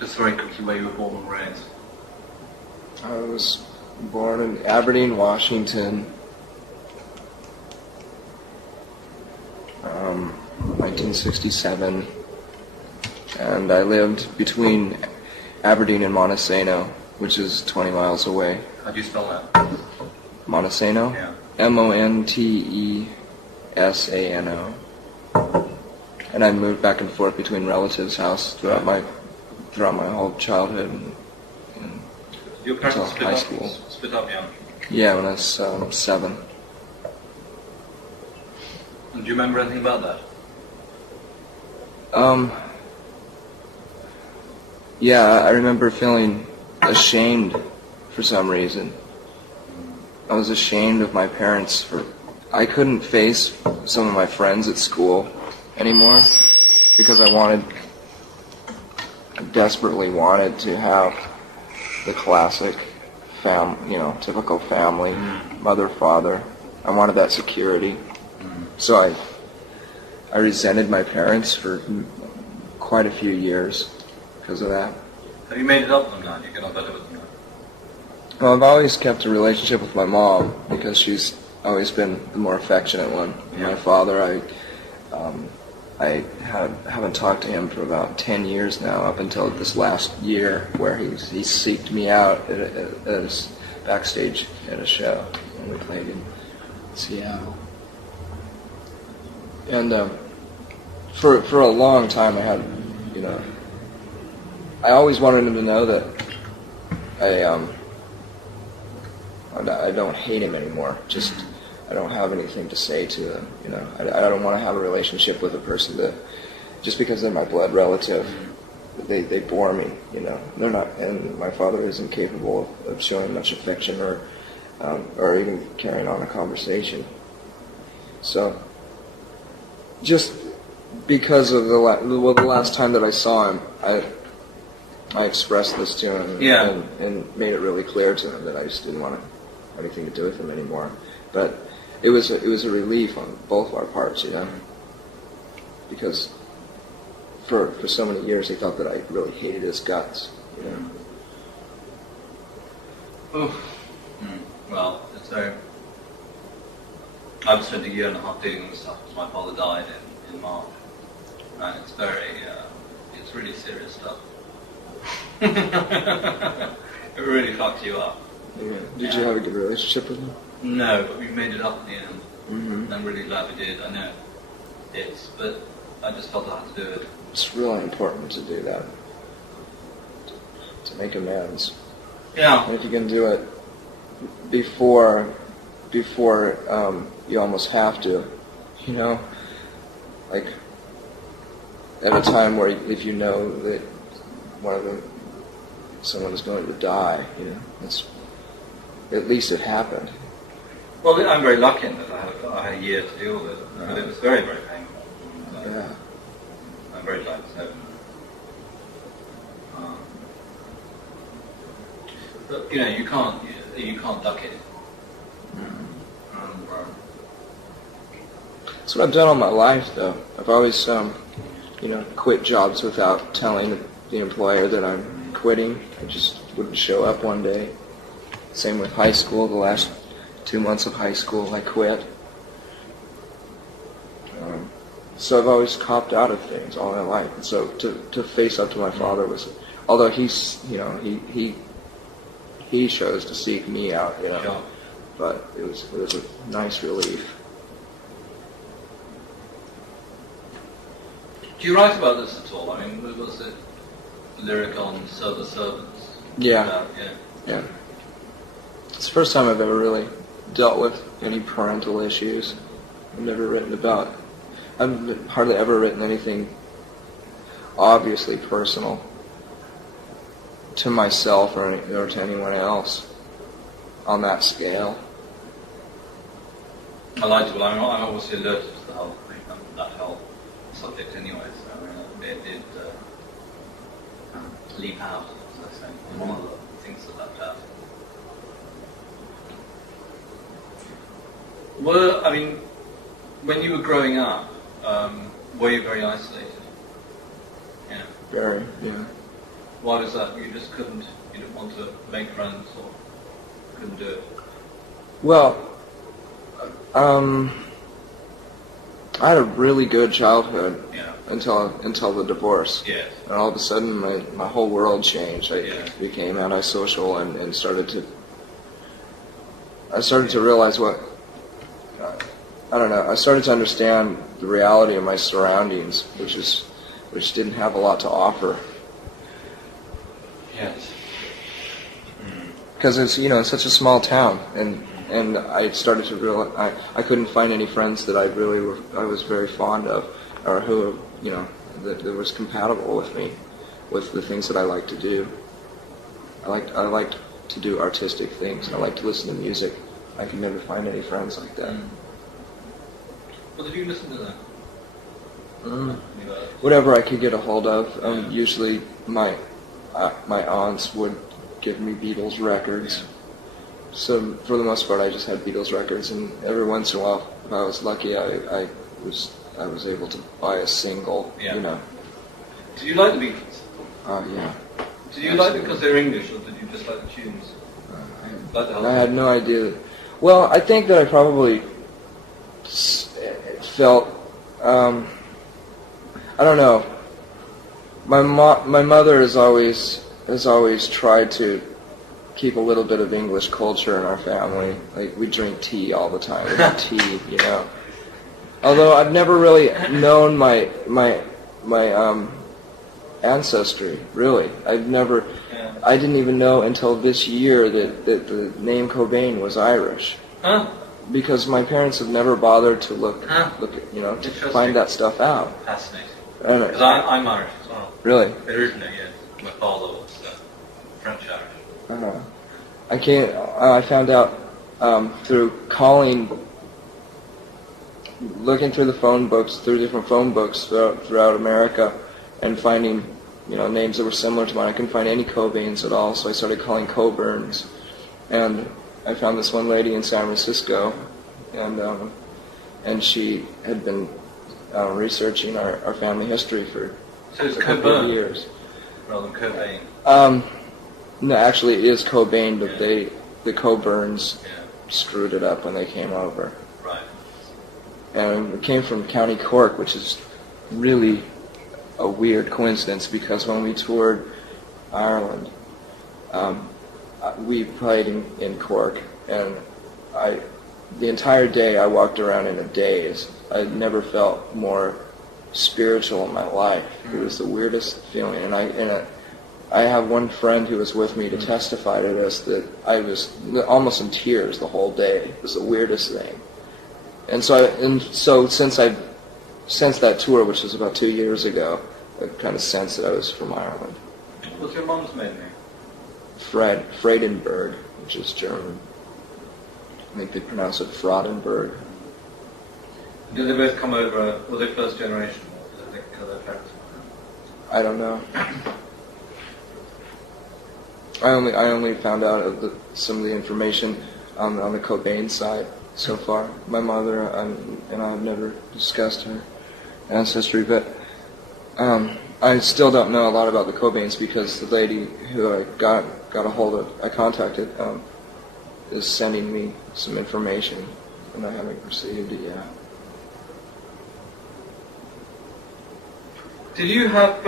Just very quickly, where you were born and raised. I was born in Aberdeen, Washington, 1967, and I lived between Aberdeen and Montesano, which is 20 miles away. How do you spell that? Montesano? Yeah. Montesano. And I moved back and forth between relatives' house throughout my whole childhood and Your parents until high school. Split up young. Yeah, when I was 7. And do you remember anything about that? Yeah, I remember feeling ashamed for some reason. I was ashamed of my parents I couldn't face some of my friends at school anymore because I desperately wanted to have the classic typical family, mother, father. I wanted that security. So I resented my parents for quite a few years because of that. Have you made it up with them now? You get on better with them now? Well, I've always kept a relationship with my mom because she's always been the more affectionate one. Yeah. My father, I haven't talked to him for about 10 years now, up until this last year where he seeked me out as backstage at a show when we played in Seattle. And for a long time I always wanted him to know that I don't hate him anymore. Just I don't have anything to say to him. I don't want to have a relationship with a person that just because they're my blood relative, they bore me. They're not, and my father isn't capable of showing much affection or even carrying on a conversation. So just because of the last time that I saw him, I expressed this to him and made it really clear to him that I just didn't want to have anything to do with him anymore. But it was a relief on both our parts, because for so many years he thought that I really hated his guts, Well, I've spent a year and a half dealing with stuff because my father died in March, and it's really serious stuff. It really fucks you up. Yeah. Did you have a good relationship with him? No, but we made it up in the end. Mm-hmm. I'm really glad we did. I know but I just felt I had to do it. It's really important to do that, to make amends. Yeah. And if you can do it before you almost have to, like at a time where if you know that someone is going to die, it's at least it happened. Well, I'm very lucky in that I had a year to deal with it, but it was very, very painful. Yeah. I'm very glad to say. But you can't duck it. That's what I've done all my life, though. I've always, quit jobs without telling the employer that I'm quitting. I just wouldn't show up one day. Same with high school. The last 2 months of high school, I quit. So I've always copped out of things all my life. And so to face up to my father was, although he chose to seek me out, Sure. But it was a nice relief. Do you write about this at all? I mean, was it lyric on Server Servants? Yeah. Yeah. It's the first time I've ever really dealt with any parental issues. I've hardly ever written anything obviously personal to myself or to anyone else on that scale. I like it. Well, I'm obviously allergic to that whole subject anyway, so it did leap out, as I say, one of the things that leapt out. When you were growing up, were you very isolated? Yeah. Very, yeah. Why was that? You just couldn't. You didn't want to make friends, or couldn't do it. Well, I had a really good childhood until the divorce. Yes. And all of a sudden, my whole world changed. I became antisocial and started to realize what, I don't know, I started to understand the reality of my surroundings, which didn't have a lot to offer. Yes. Because it's, it's such a small town, and I started to realize I couldn't find any friends that I was very fond of, or who, that was compatible with me, with the things that I like to do. I liked to do artistic things. I like to listen to music. I could never find any friends like that. What did you listen to then? Whatever I could get a hold of. Usually, my aunts would give me Beatles records. Yeah. So for the most part, I just had Beatles records, and every once in a while, if I was lucky, I was able to buy a single. Yeah. Did you like the Beatles? Yeah. Did you like it because they're English, or did you just like the tunes? I had no idea. Well, I think that I probably felt. I don't know. My mother has always tried to keep a little bit of English culture in our family. Like, we drink tea all the time. We have tea, Although I've never really known my ancestry, really. I didn't even know until this year that the name Cobain was Irish. Huh? Because my parents have never bothered to look at, to find that stuff out. Fascinating. Because I'm Irish as well. Really? Originally, yes. My father was French Irish. I found out through looking through different phone books throughout America, and finding, names that were similar to mine. I couldn't find any Cobains at all, so I started calling Coburns. And I found this one lady in San Francisco, and she had been researching our family history for a couple of years. Rather than Cobain. No, actually it is Cobain, but the Coburns screwed it up when they came over. Right. And it came from County Cork, which is really a weird coincidence, because when we toured Ireland, we played in Cork, and the entire day I walked around in a daze. I never felt more spiritual in my life. It was the weirdest feeling, and I have one friend who was with me to testify to this, that I was almost in tears the whole day. It was the weirdest thing. And so since that tour, which was about 2 years ago, I kind of sensed that I was from Ireland. What's your mom's maiden name? Friedenberg, which is German. I think they pronounce it Fraudenberg. Did they both come over? Were they first generation, or did they kill their parents? I don't know. I only found out of some of the information on the Cobain side so far. My mother and I have never discussed her ancestry, but I still don't know a lot about the Cobains, because the lady who I contacted is sending me some information, and I haven't received it yet. Did you have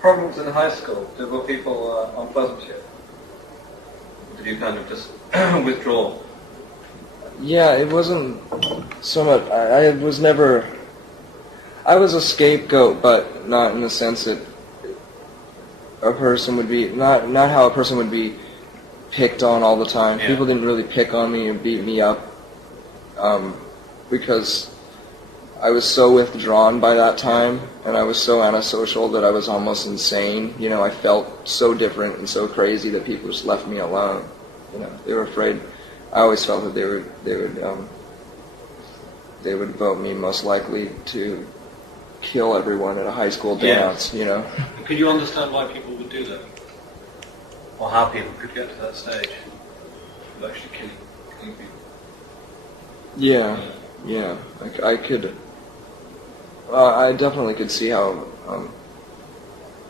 problems in high school? Were people unpleasant to you? Did you kind of just withdraw? Yeah, it wasn't so much. I was a scapegoat, but not in the sense that a person would be, not how a person would be picked on all the time. Yeah. People didn't really pick on me and beat me up, because I was so withdrawn by that time, and I was so antisocial that I was almost insane. I felt so different and so crazy that people just left me alone. They were afraid. I always felt that they would vote me most likely to kill everyone at a high school dance. Could you understand why people would do that, or how people could get to that stage of actually killing people? Yeah. I could. I definitely could see how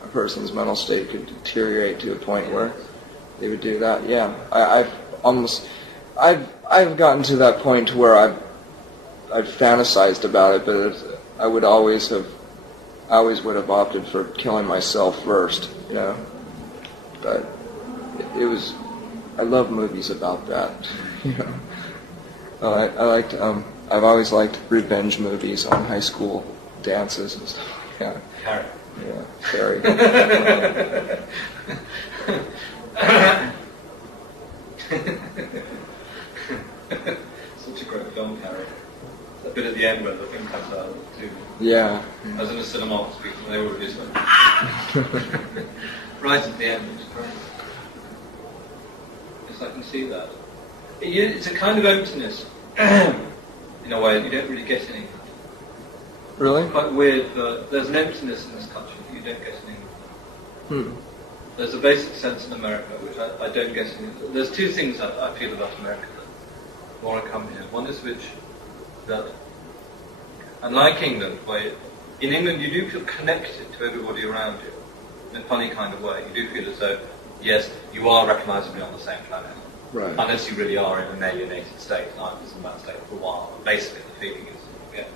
a person's mental state could deteriorate to a point where they would do that. Yeah, I've gotten to that point where I've fantasized about it, but I would always would have opted for killing myself first, you know. But it was, I love movies about that, you know. I've always liked revenge movies on high school dances and stuff. Yeah. Carrie. Yeah, Carrie. Such a great film, Carrie. That bit at the end where the thing comes out too. Yeah. I was in a cinema last week and they were just like, right at the end, it's great. Yes, I can see that. It's a kind of emptiness, in a way, you don't really get anything. Really? Quite weird, but there's an emptiness in this country that you don't get anything. There's a basic sense in America, which I don't get any. There's two things I feel about America that want to come here. One is that, unlike England, where in England you do feel connected to everybody around you, in a funny kind of way. You do feel as though, yes, you are recognisably on the same planet. Right. Unless you really are in an alienated state, and I was in that state for a while. Basically, the feeling is, yeah.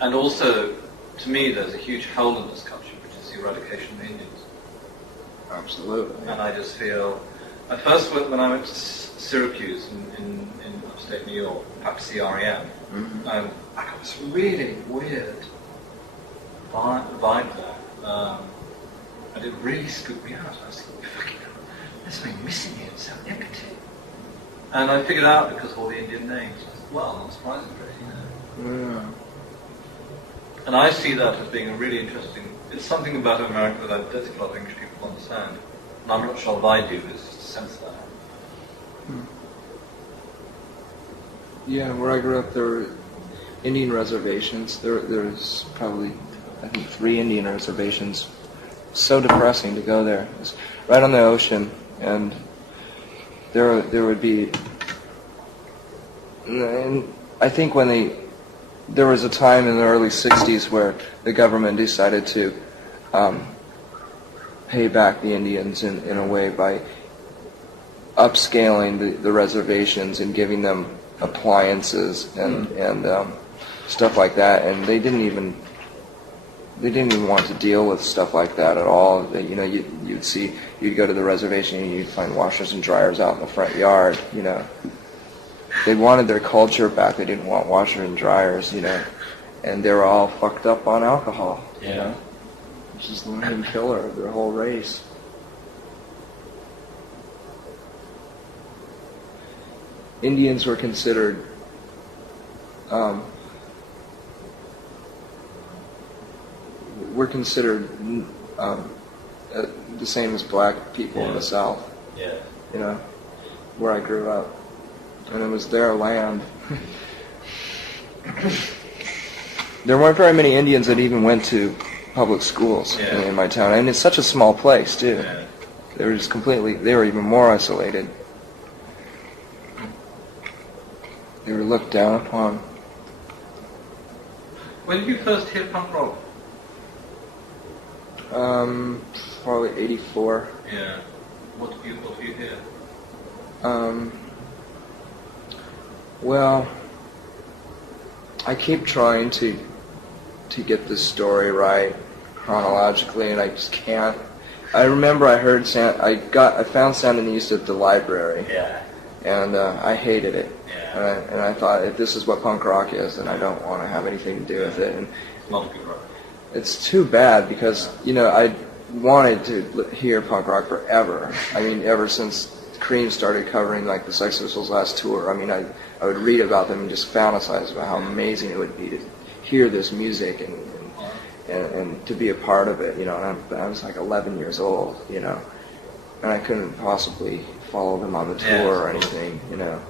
And also, to me, there's a huge hole in this country, which is the eradication of Indians. Absolutely. And I just feel, at first when I went to Syracuse in upstate New York, back to see REM, I got this really weird vibe there. And it really spooked me out. I was thinking, fucking hell, there's something missing here, it's so empty. And I figured out because of all the Indian names. I thought, well, not surprising, really, you know. Yeah. And I see that as being a really interesting, it's something about America that I don't think a lot of English people understand. And I'm not sure if I do, it's just a sense of that. Yeah, where I grew up, there were Indian reservations. There's probably, I think, 3 Indian reservations. So depressing to go there. It was right on the ocean, and there would be. And I think there was a time in the early '60s where the government decided to pay back the Indians in a way by upscaling the reservations and giving them appliances and stuff like that, and they didn't even want to deal with stuff like that at all. You know, you'd go to the reservation and you'd find washers and dryers out in the front yard. You know, they wanted their culture back. They didn't want washers and dryers. You know, and they were all fucked up on alcohol. Yeah. You know, which is the main killer of their whole race. Indians were considered the same as black people in the South. Yeah. You know, where I grew up, and it was their land. There weren't very many Indians that even went to public schools in my town, and it's such a small place too. Yeah. They were even more isolated. They were looked down upon. When did you first hear punk rock? Probably 84. Yeah. What did you hear? Well, I keep trying to get this story right chronologically, and I just can't. I remember I heard I found Sandinista at the library. Yeah. And I hated it. Yeah. And I thought, if this is what punk rock is, then I don't want to have anything to do with it. And It's not good rock. it's too bad because, you know, I wanted to hear punk rock forever. I mean, ever since Cream started covering, like, the Sex Pistols' last tour. I mean, I would read about them and just fantasize about how amazing it would be to hear this music and to be a part of it, you know. And I was like 11 years old, you know, and I couldn't possibly follow them on the tour or anything, you know.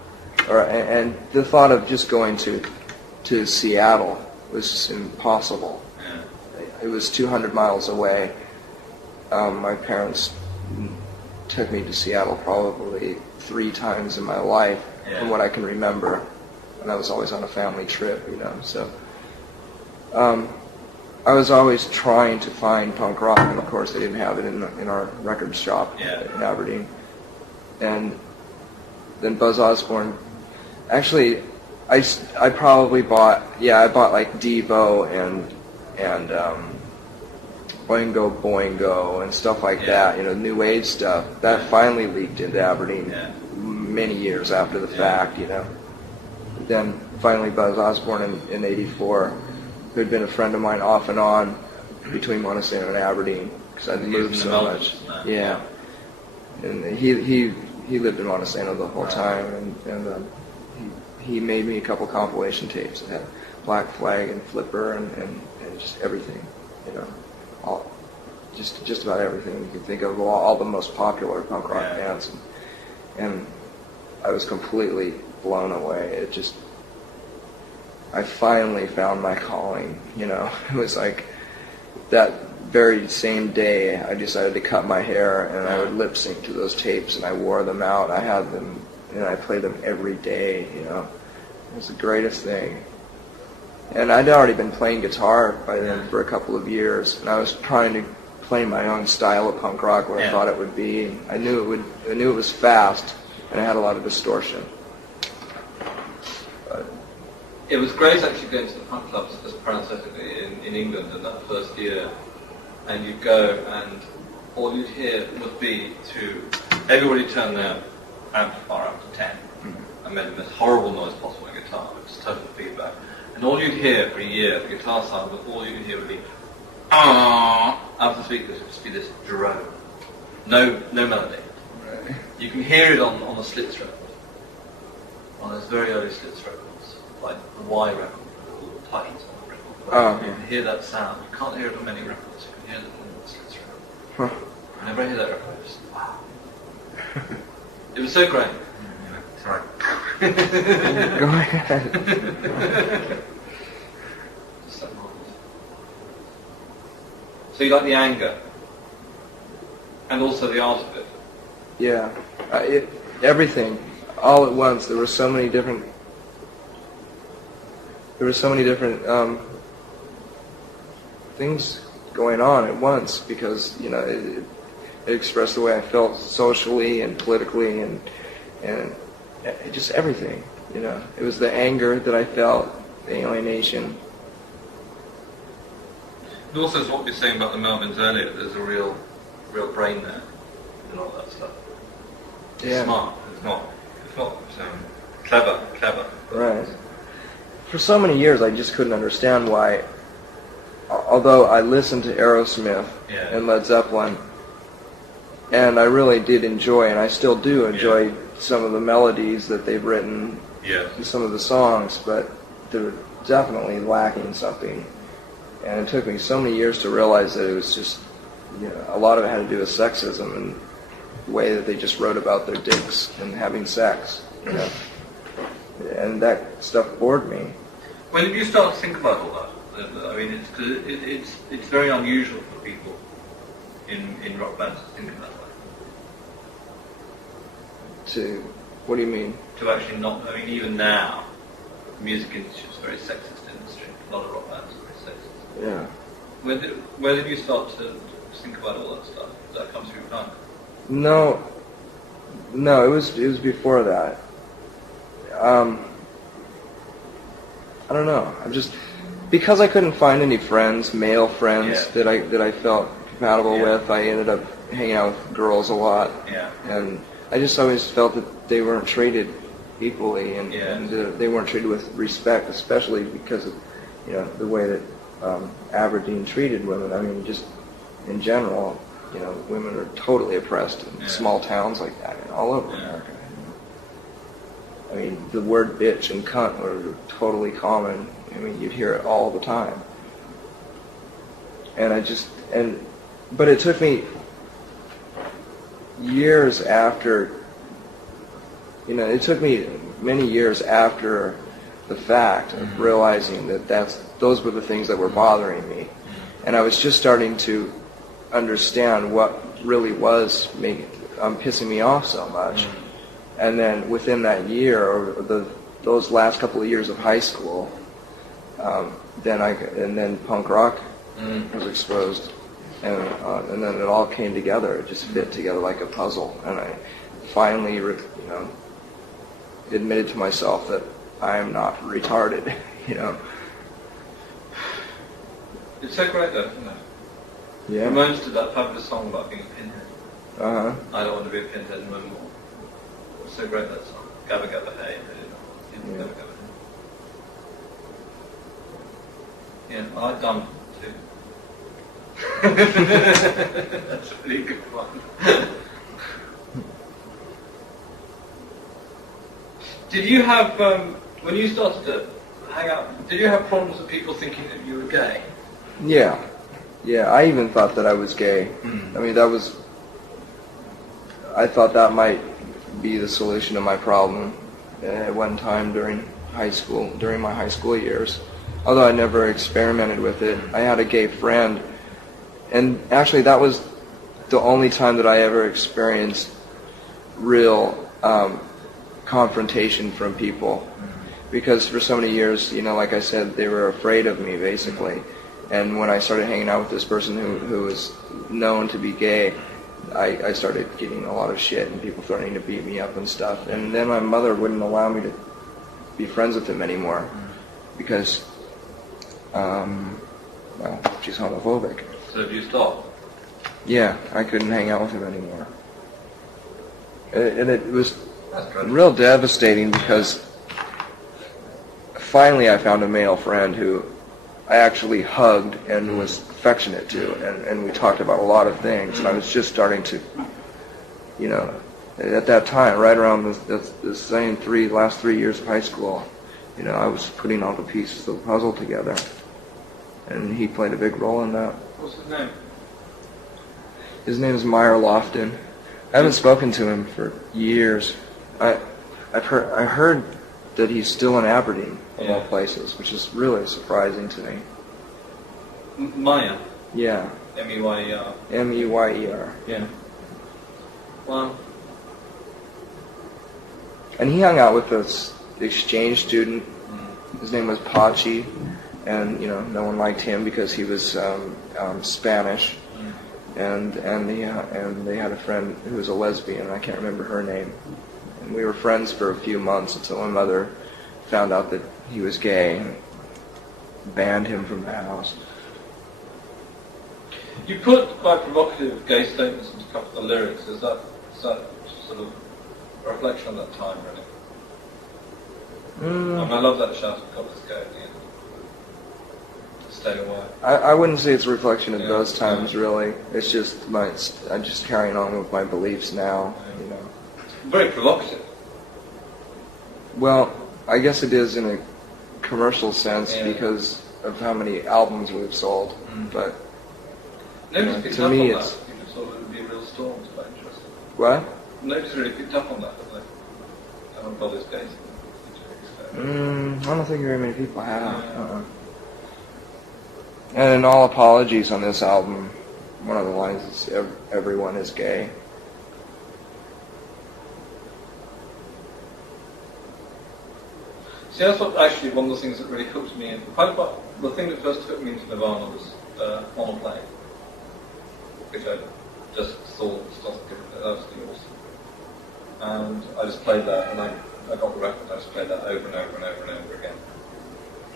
And the thought of just going to Seattle was just impossible. Yeah. It was 200 miles away. My parents took me to Seattle probably 3 times in my life, from what I can remember, and I was always on a family trip, you know. So I was always trying to find punk rock, and of course they didn't have it in our record shop in Aberdeen. And then Buzz Osborne, actually, I probably bought like Devo and Boingo Boingo and stuff like that, new wave stuff. That finally leaked into Aberdeen many years after the fact, Then finally Buzz Osborne in '84, who had been a friend of mine off and on between Montesano and Aberdeen, because I'd moved so much. Yeah. And he lived in Montesano the whole time, and he made me a couple compilation tapes that had Black Flag and Flipper and just everything, all just about everything you can think of, all the most popular punk rock bands, and I was completely blown away. I finally found my calling, It was like that very same day I decided to cut my hair, and I would lip sync to those tapes, and I wore them out. I had them, and I played them every day, It was the greatest thing. And I'd already been playing guitar by then for a couple of years, and I was trying to play my own style of punk rock, what I thought it would be. I knew it was fast, and it had a lot of distortion. It was great actually going to the punk clubs, just parenthetically, in England in that first year, and you'd go and all you'd hear would be everybody turn their amplifier up to 10 and made the most horrible noise possible on guitar, just total feedback. And all you'd hear for a year, the guitar sound, but all you'd hear would be out of the speakers, would just be this drone. No melody. Right. You can hear it on the Slits record, on those very early Slits records, like the Y record, all the titles on the record. You can hear that sound. You can't hear it on many records. You can hear it on the Slits record. Whenever I hear that record, I just, wow. It was so great. Sorry. Go ahead. So you like the anger, and also the art of it. Yeah, everything, all at once. There were so many different. Things going on at once, because it expressed the way I felt socially and politically and just everything. It was the anger that I felt, the alienation. And also, as what you're saying about the Melvins earlier, there's a real brain there and all that stuff. It's smart. It's not clever. Right. For so many years, I just couldn't understand why. Although I listened to Aerosmith and Led Zeppelin, and I really did enjoy, and I still do enjoy some of the melodies that they've written, some of the songs, but they're definitely lacking something. And it took me so many years to realize that it was just, a lot of it had to do with sexism and the way that they just wrote about their dicks and having sex, And that stuff bored me. When did you start to think about all that? I mean, it's very unusual for people in rock bands to think in that way. What do you mean? To actually not, even now, the music industry is a very sexist industry. A lot of rock bands are very sexist. Yeah. Where did you start to think about all that stuff? Did that come through punk? No, it was before that. I don't know. Because I couldn't find any friends, male friends that I felt compatible with. I ended up hanging out with girls a lot, and I just always felt that they weren't treated equally, and they weren't treated with respect, especially because of the way that Aberdeen treated women. Just in general, women are totally oppressed in small towns like that and all over America. The word bitch and cunt were totally common. You'd hear it all the time. But it took me years after, it took me many years after the fact of realizing that those were the things that were bothering me. And I was just starting to understand what really was pissing me off so much. And then within that year, or those last couple of years of high school, then punk rock was exposed, and then it all came together. It just fit together like a puzzle, and I finally, admitted to myself that I am not retarded. It's so great though, isn't it? Yeah. It reminds me of that fabulous song about being a pinhead. Uh-huh. I don't want to be a pinhead no more. It's so great, that song. Gabba Gabba Hey. Yeah. Gabba Gabba Hey. Yeah, I like dumb too. That's a really good one. Did you have, when you started to hang out, did you have problems with people thinking that you were gay? Yeah. I even thought that I was gay. I mean, I thought that might be the solution to my problem at one time during my high school years. Although I never experimented with it. I had a gay friend, and actually that was the only time that I ever experienced real confrontation from people. Because for so many years, like I said, they were afraid of me, basically. And when I started hanging out with this person who was known to be gay, I started getting a lot of shit and people threatening to beat me up and stuff. And then my mother wouldn't allow me to be friends with him anymore because, she's homophobic. So have you stopped? Yeah, I couldn't hang out with him anymore. And it was real devastating because finally I found a male friend who I actually hugged and was affectionate to, and we talked about a lot of things, and I was just starting to, at that time, right around the same last 3 years of high school, I was putting all the pieces of the puzzle together, and he played a big role in that. What's his name? His name is Meyer Lofton. I haven't spoken to him for years. I heard that he's still in Aberdeen, of all places, which is really surprising to me. Maya? Yeah. M-E-Y-E-R. M-E-Y-E-R. Yeah. Wow. And he hung out with this exchange student. His name was Pachi, and no one liked him because he was Spanish. And they had a friend who was a lesbian. I can't remember her name. And we were friends for a few months until my mother found out that he was gay and banned him from the house. You put quite provocative gay statements into a couple of the lyrics. Is that sort of a reflection on that time, really? I love that shout of God is gay at the end. Stay away. I wouldn't say it's a reflection of those times, really. It's just I'm just carrying on with my beliefs now, Very provocative. Well, I guess it is in a commercial sense because of how many albums we've sold, but nobody's picked to up me on it's... that. People thought it would be a real storm. It's quite interesting. What? Nobody's really picked up on that, have they? I don't know, God is gay. I don't think very many people have. And in all apologies on this album, one of the lines is everyone is gay. See, that's what actually one of the things that really hooked me in. The thing that first hooked me into Nirvana was On a Plane, which I just thought that was awesome. And I just played that, and I got the record. I just played that over and over and over and over again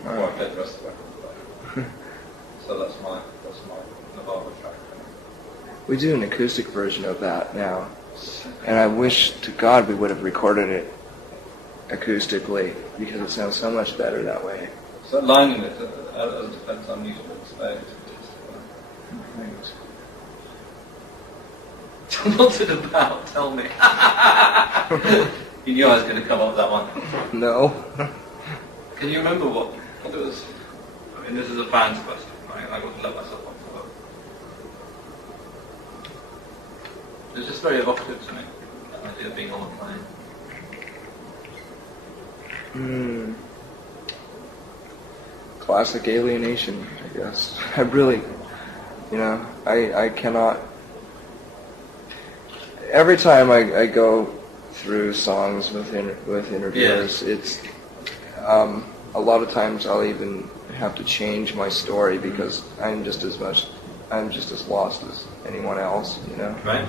before I played the rest of the record. So that's my Nirvana track. We do an acoustic version of that now, and I wish to God we would have recorded it acoustically because it sounds so much better that way. So that line in it, as a defense, I'm used to expect. What's it about? Tell me. You knew I was going to come up with that one. No. Can you remember what it was? I mean, this is a fan's question. I wouldn't let myself off the hook. It's just very evocative to me, that idea of being on a plane. Classic alienation, I guess. I really, I cannot... Every time I go through songs with interviewers, it's... a lot of times I'll even have to change my story because I'm just as lost as anyone else, you know. Right.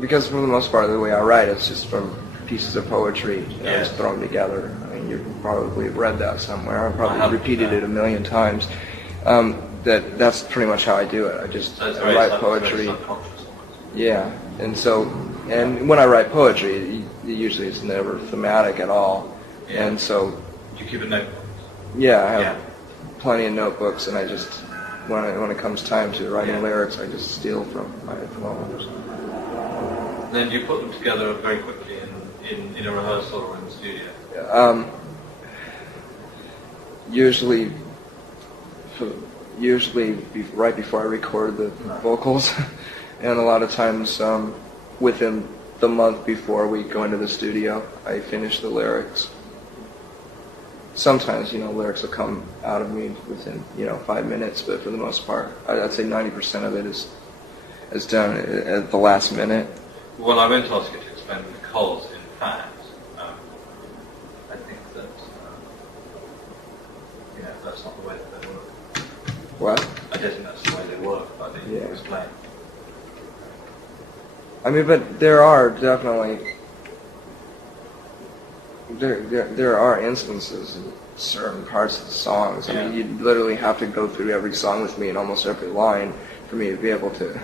Because for the most part, the way I write, it's just from pieces of poetry, you know, just thrown together. I mean, you probably have read that somewhere. I've probably repeated it a million times. That's pretty much how I do it. I write poetry. Yeah, and when I write poetry, usually it's never thematic at all. Yeah. And so, you keep a notebook. Yeah, I have plenty of notebooks, and I just when it comes time to writing lyrics, I just steal from my phone. Then you put them together very quickly in a rehearsal or in the studio. Usually right before I record the vocals, and a lot of times within the month before we go into the studio, I finish the lyrics. Sometimes, lyrics will come out of me within, 5 minutes, but for the most part, I'd say 90% of it is done at the last minute. Well, I won't ask you to explain because, in fact, I think that, that's not the way that they work. What? I don't think that's the way they work, but I think you explain. I mean, but there are definitely... There are instances in certain parts of the songs. I mean, you literally have to go through every song with me and almost every line for me to be able to.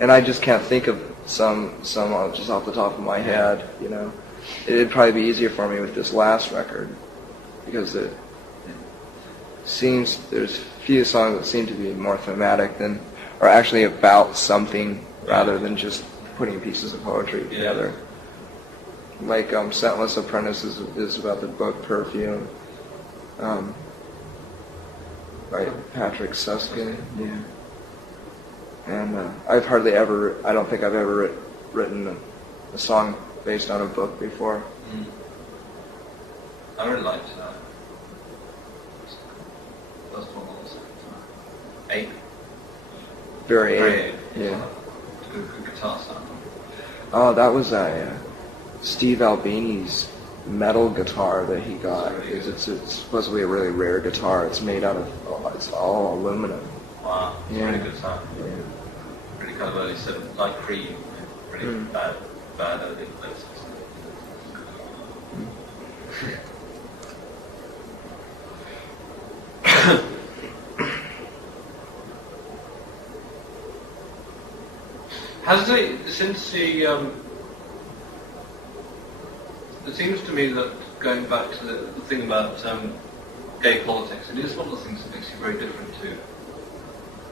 And I just can't think of some just off the top of my head. It'd probably be easier for me with this last record because there's few songs that seem to be more thematic than, or actually about something rather than just putting pieces of poetry together. Like Scentless Apprentice is about the book Perfume, by Patrick Susskind. Yeah. And I don't think I've ever written a song based on a book before. I really liked first one was 8. Very 8. Yeah. Good guitar sound. Oh, that was Steve Albini's metal guitar that he got. It's supposedly a really rare guitar. It's made out of, it's all aluminum. Wow, it's really good sound. Yeah. Really kind of early 70s, like Cream. Really bad early places. It seems to me that going back to the thing about gay politics, it is one of the things that makes you very different to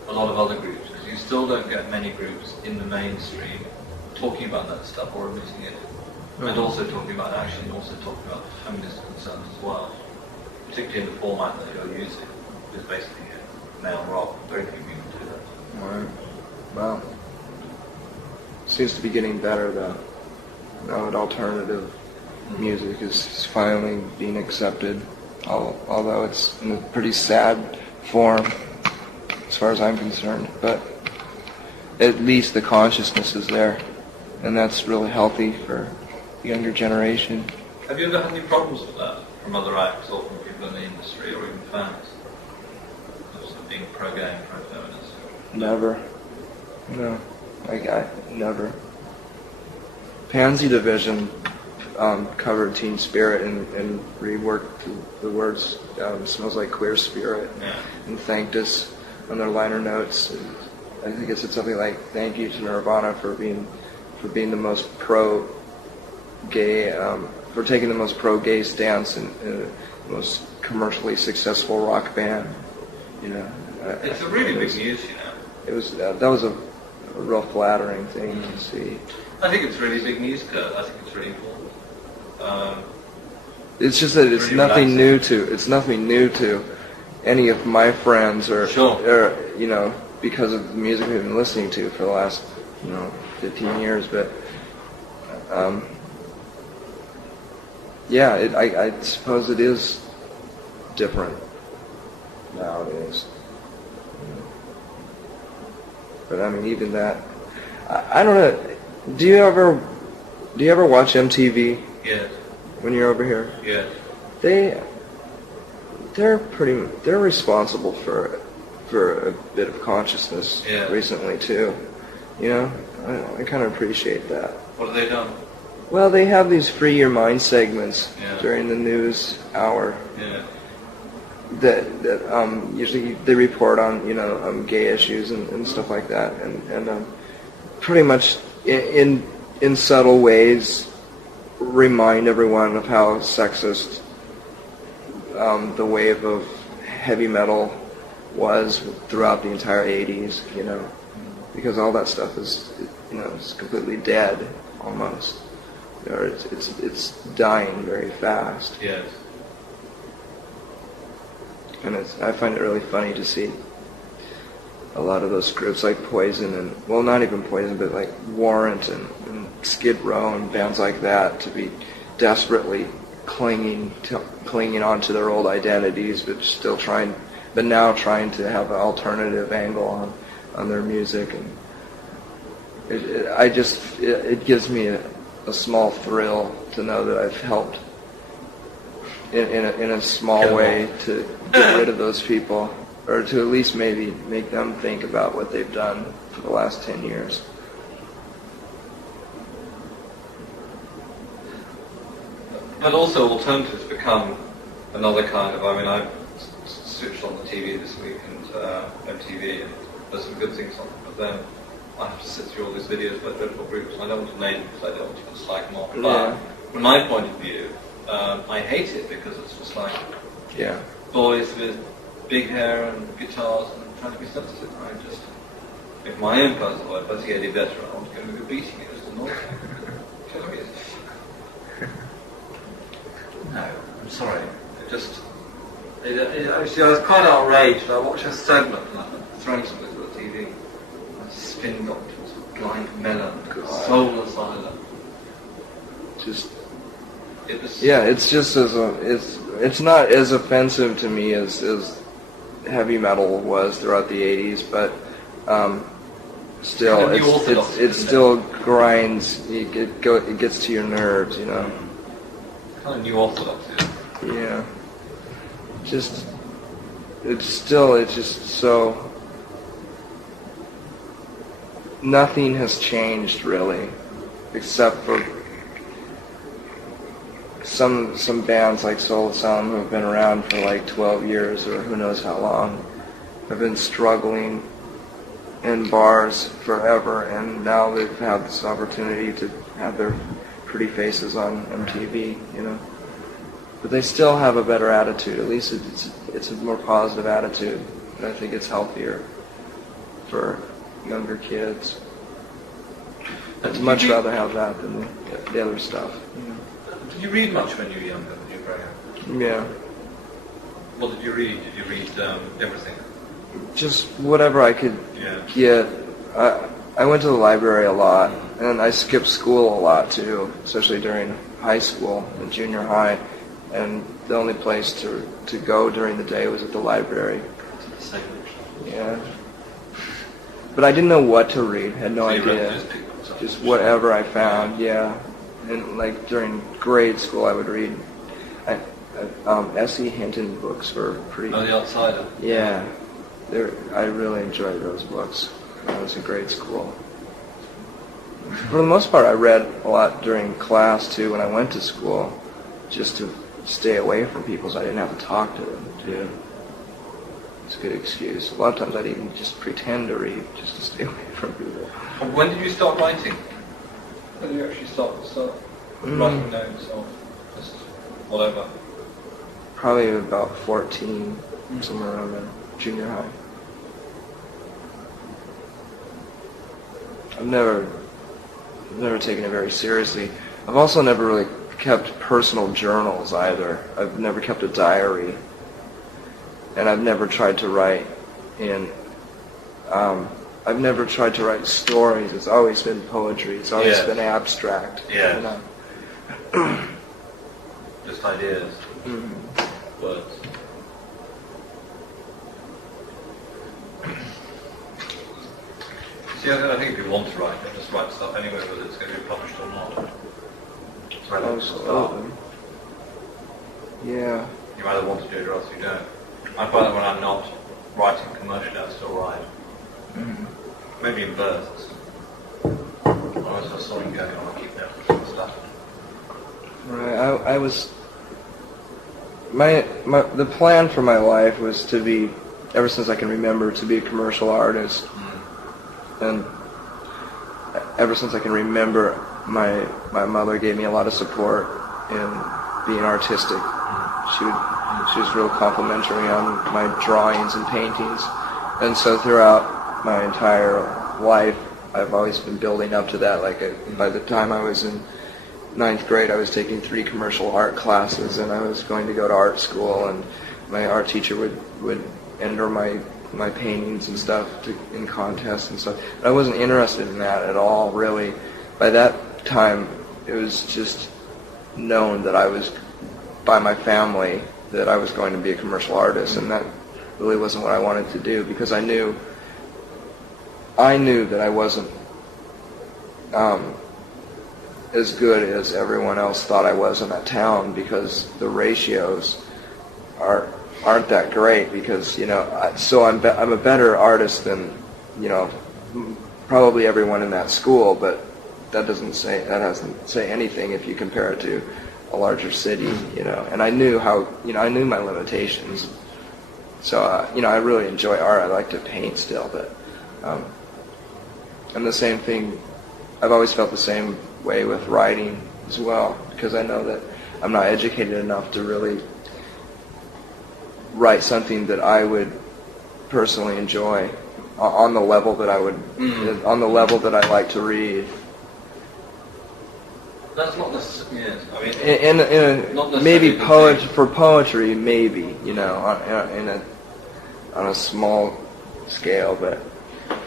a lot of other groups, because you still don't get many groups in the mainstream talking about that stuff or admitting it, and also talking about action, and also talking about feminist concerns as well, particularly in the format that you're using, which is basically male rock. Very few people do that. Right. Well, seems to be getting better though. Now that alternative music is finally being accepted, although it's in a pretty sad form as far as I'm concerned, but at least the consciousness is there, and that's really healthy for the younger generation. Have you ever had any problems with that from other acts or from people in the industry or even fans? Just being pro-gay and pro-feminist? Never. No. I never. Pansy Division covered Teen Spirit and reworked the words "Smells Like Queer Spirit" and thanked us on their liner notes. I think it said something like, "Thank you to Nirvana for being the most pro-gay, for taking the most pro-gay stance in the most commercially successful rock band." It's a really big news, It was that was a real flattering thing to see. I think it's really big news, Kurt. I think it's really important. It's just that it's nothing new to any of my friends or because of the music we've been listening to for the last 15 years. But I suppose it is different nowadays. But I mean, even that, I don't know. Do you ever watch MTV? Yes. When you're over here? Yes. They're responsible for a bit of consciousness recently too. You know, I kind of appreciate that. What have they done? Well, they have these free your mind segments during the news hour. Yeah. That usually they report on gay issues and stuff like that, and pretty much in subtle ways remind everyone of how sexist the wave of heavy metal was throughout the entire 80s, because all that stuff is it's completely dead almost, or it's dying very fast. Yes. And I find it really funny to see a lot of those groups like Poison and, well, not even Poison, but like Warrant and Skid Row and bands like that to be desperately clinging onto their old identities, but now trying to have an alternative angle on their music, and it gives me a small thrill to know that I've helped in a small way to get rid of those people, or to at least maybe make them think about what they've done for the last 10 years. But also alternatives become another kind of, I switched on the TV this week and MTV, and there's some good things on it, but then I have to sit through all these videos by dreadful groups, and I don't want to name them because I don't want to dislike them all. But from my point of view, I hate it because it's just like boys with big hair and guitars and trying to be sensitive. If my own personal life doesn't get any better, I want to go to beating it as a noise. No, I'm sorry. I was quite outraged. I watched a segment and I thrown something to the TV. A spin doctors, blind melon, soulless island. It's just it's not as offensive to me as heavy metal was throughout the 80s, but still it still grinds. It gets to your nerves, Kind of new orthodox. Yeah. It's just so. Nothing has changed really, except for some bands like Soul Asylum who have been around for like 12 years or who knows how long, have been struggling in bars forever, and now they've had this opportunity to have their pretty faces on MTV, But they still have a better attitude. At least it's a more positive attitude. And I think it's healthier for younger kids. I'd much rather have that than the other stuff. Did you read much when you were younger? Did you growing up? Yeah. What did you read? Did you read everything? Just whatever I could get. I went to the library a lot, and I skipped school a lot too, especially during high school and junior high. And the only place to go during the day was at the library. Yeah. But I didn't know what to read. Had no idea. Just whatever I found. Yeah. And like during grade school, I would read. S.E. Hinton books were pretty. Oh, The Outsider. Yeah. I really enjoyed those books when I was in grade school. For the most part, I read a lot during class too when I went to school, just to stay away from people so I didn't have to talk to them too. It's a good excuse. A lot of times I'd even just pretend to read just to stay away from people. When did you start writing? When did you actually start writing notes or just whatever? Probably about 14, somewhere around there, junior high. I've never taken it very seriously. I've also never really kept personal journals either. I've never kept a diary, and I've never tried to write I've never tried to write stories. It's always been poetry. It's always been abstract. Yeah. Just ideas. Words. See, I think if you want to write, then just write stuff anyway, whether it's going to be published or not. Absolutely. Yeah. You either want to do it or else you don't. I find that when I'm not writing commercially, I still write. Mm-hmm. Maybe in bursts. I always have something going on, I keep notes and stuff. Right, I was... The plan for my life was to be, ever since I can remember, to be a commercial artist. And ever since I can remember, my mother gave me a lot of support in being artistic. She was real complimentary on my drawings and paintings. And so throughout my entire life, I've always been building up to that. Like by the time I was in 9th grade, I was taking 3 commercial art classes, and I was going to go to art school, and my art teacher would enter my paintings and stuff in contests and stuff. But I wasn't interested in that at all, really. By that time, it was just known that I was, by my family, that I was going to be a commercial artist, and that really wasn't what I wanted to do, because I knew that I wasn't as good as everyone else thought I was in that town, because the ratios aren't that great, because so I'm a better artist than probably everyone in that school, but that doesn't say anything if you compare it to a larger city, and I knew I knew my limitations. So I really enjoy art. I like to paint still, but and the same thing, I've always felt the same way with writing as well, because I know that I'm not educated enough to really write something that I would personally enjoy on the level that I would, on the level that I like to read. That's not necessarily, yes. I mean, maybe for poetry, maybe, on a small scale, but...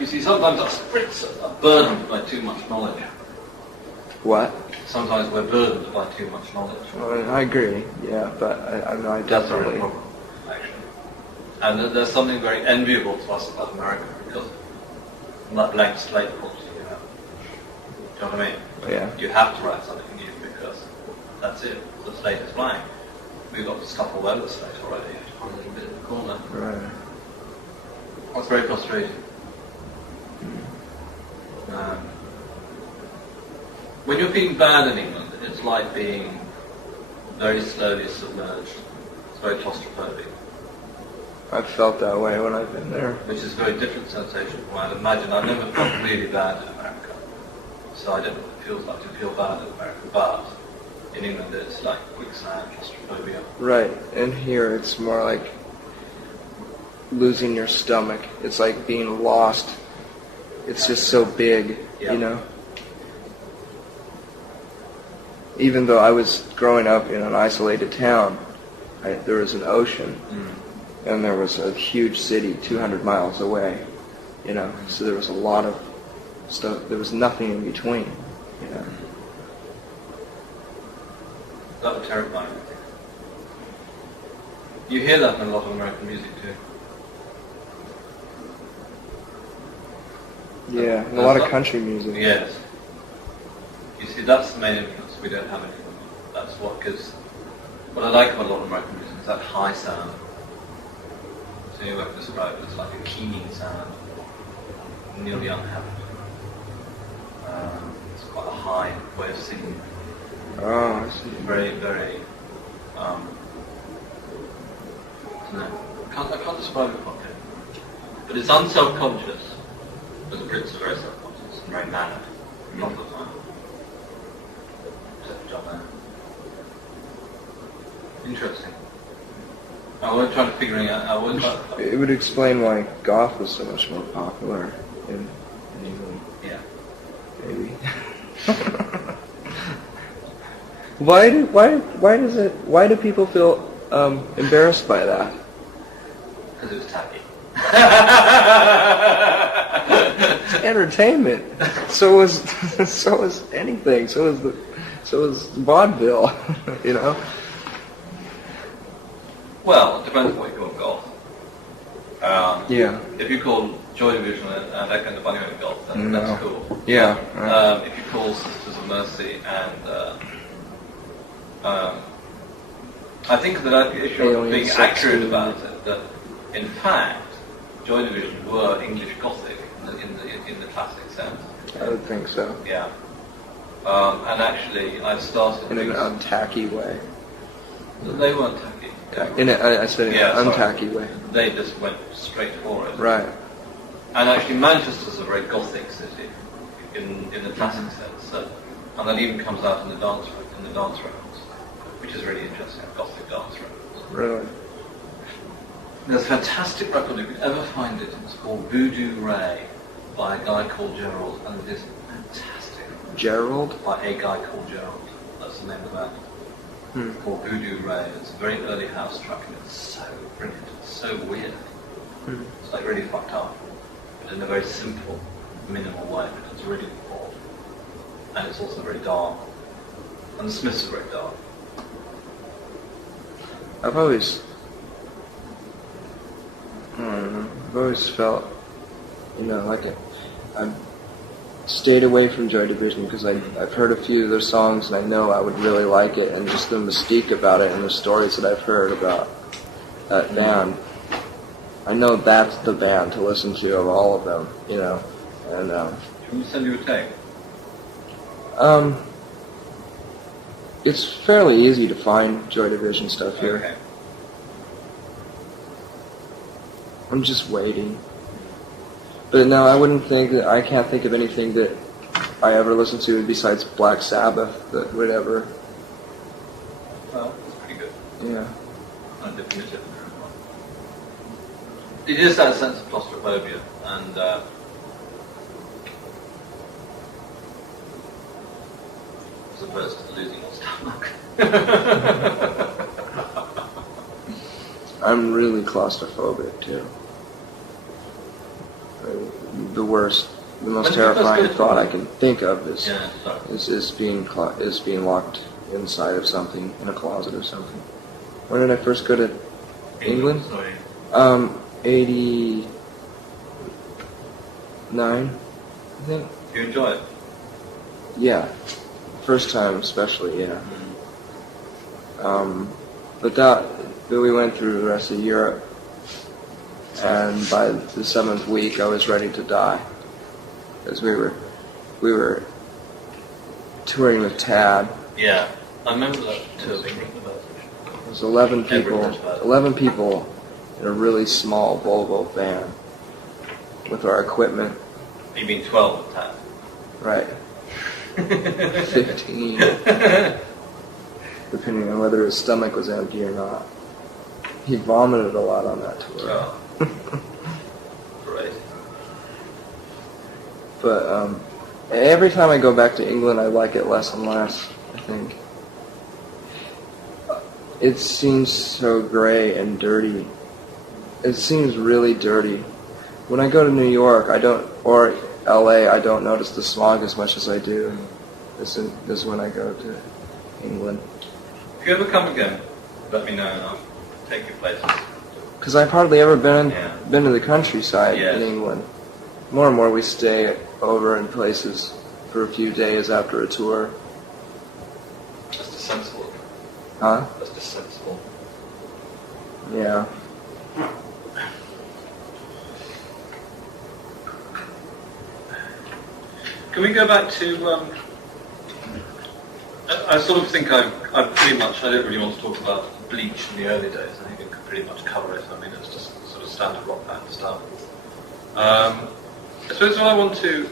You see, sometimes that's a burdened by too much knowledge. What? Sometimes we're burdened by too much knowledge. Well, I agree, yeah, but I definitely... That's a real problem, actually. And there's something very enviable to us about America, because of that blank slate policy you have. Do you know what I mean? Yeah. You have to write something new, because that's it. The slate is blank. We've got stuff all over the slate already. You have to find a little bit in the corner. Right. That's very frustrating. When you're being bad in England, it's like being very slowly submerged. It's very claustrophobic. I've felt that way when I've been there. Which is a very different sensation from what I'd imagine. I've never felt really bad in America, so I don't know what it feels like to feel bad in America. But in England, it's like quicksand, claustrophobia. Right, and here it's more like losing your stomach. It's like being lost. It's just so big, Even though I was growing up in an isolated town, there was an ocean, and there was a huge city 200 miles away, so there was a lot of stuff. There was nothing in between, That was terrifying, I think. You hear that in a lot of American music too. Yeah, and a lot of country music. Yes. You see, that's the main influence we don't have anymore. That's what gives... What I like about a lot of American music is that high sound. So you might describe it as like a keening sound, nearly unhappy. It's quite a high way of singing. Oh, I see. Very, very... I can't describe it properly. But it's unself-conscious. But the Brits are very self-conscious and very mannered. Not all the time. Except John Lennon. Interesting. I was trying to figure it out. It would explain why goth was so much more popular in England. Yeah. Maybe. Why do people feel embarrassed by that? Because it was tacky. It's entertainment. So was anything. So was vaudeville. Well, it depends on what you call golf. Yeah. If you call Joy Division and Echo and the Bunnyman golf, then that's cool. Yeah. Right. If you call Sisters of Mercy and I think that if you're Alien being sex accurate scene. about it, that in fact, Joy Division were English Gothic in the classic sense. I would think so. Yeah. And actually, I started In an things- untacky way. They weren't tacky. I said in Yeah, an sorry. untacky way. They just went straight for it. Right. And actually, Manchester's a very Gothic city in the classic sense, and that even comes out in the dance records, which is really interesting. Gothic dance records. Really. There's a fantastic record, if you ever find it. It's called Voodoo Ray by a guy called Gerald, and it is fantastic. Gerald? By a guy called Gerald. That's the name of that. Called Voodoo Ray. It's a very early house track, and it's so brilliant. It's so weird. It's like really fucked up, but in a very simple, minimal way. But it's really odd, and it's also very dark. And the Smiths are very dark. I've always felt, like I've stayed away from Joy Division because I've heard a few of their songs and I know I would really like it, and just the mystique about it and the stories that I've heard about that band. I know that's the band to listen to of all of them, and Can we send you a tape? it's fairly easy to find Joy Division stuff here. Okay. I'm just waiting. But no, I can't think of anything that I ever listened to besides Black Sabbath that would ever. Well, it's pretty good. Yeah. Undefinitive. It is that sense of claustrophobia, and as opposed to losing your stomach. I'm really claustrophobic too. The most When did you terrifying first go to thought I England? can think of Yeah, sorry. is being locked inside of something in a closet or something. When did I first go to England? Sorry. 89, I think. You enjoy it? Yeah, first time especially. Yeah. But we went through the rest of Europe, and by the 7th week, I was ready to die, because we were touring with Tad. Yeah. I remember that tour being written about. It was 11 people, Everyone's about it. 11 people in a really small Volvo van with our equipment. You mean 12 at that? Right. 15. Depending on whether his stomach was empty or not. He vomited a lot on that tour. Oh. Great. But every time I go back to England, I like it less and less, I think. It seems so gray and dirty. It seems really dirty. When I go to New York, or LA, I don't notice the smog as much as I do as when I go to England. If you ever come again, let me know and I'll take you places. Because I've hardly ever been Yeah. to the countryside Yes. in England. More and more we stay over in places for a few days after a tour. That's just sensible. Huh? That's just sensible. Yeah. Can we go back to? I sort of think I don't really want to talk about Bleach in the early days. I think it could pretty much cover it. I mean, it's just sort of standard rock band stuff. I suppose what I want to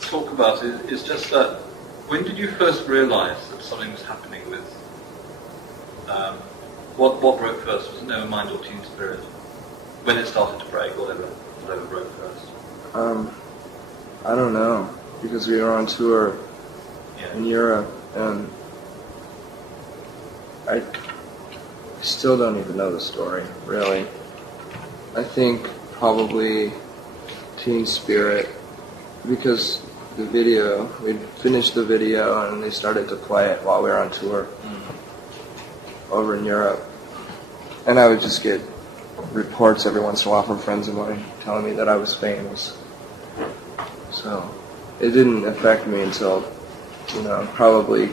talk about is just that. When did you first realise that something was happening with? What broke first? Was it Nevermind or Teen Spirit? When it started to break, whatever broke first. I don't know, because we were on tour in Europe, and I still don't even know the story, really. I think probably Teen Spirit, because we'd finished the video and they started to play it while we were on tour over in Europe. And I would just get reports every once in a while from friends of mine telling me that I was famous. So it didn't affect me until, probably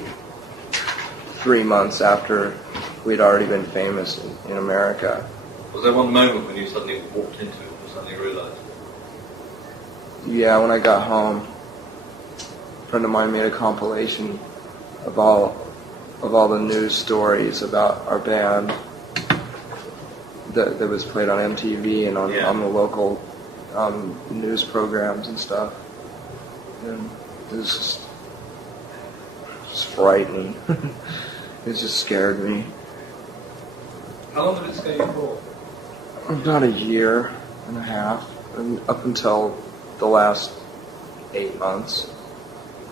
3 months after we'd already been famous in America. Was there one moment when you suddenly walked into it and suddenly realised? Yeah, when I got home, a friend of mine made a compilation of all the news stories about our band that was played on MTV and on the local news programs and stuff. And it was just frightening. It just scared me. How long did it scare you for? About a year and a half, and up until the last 8 months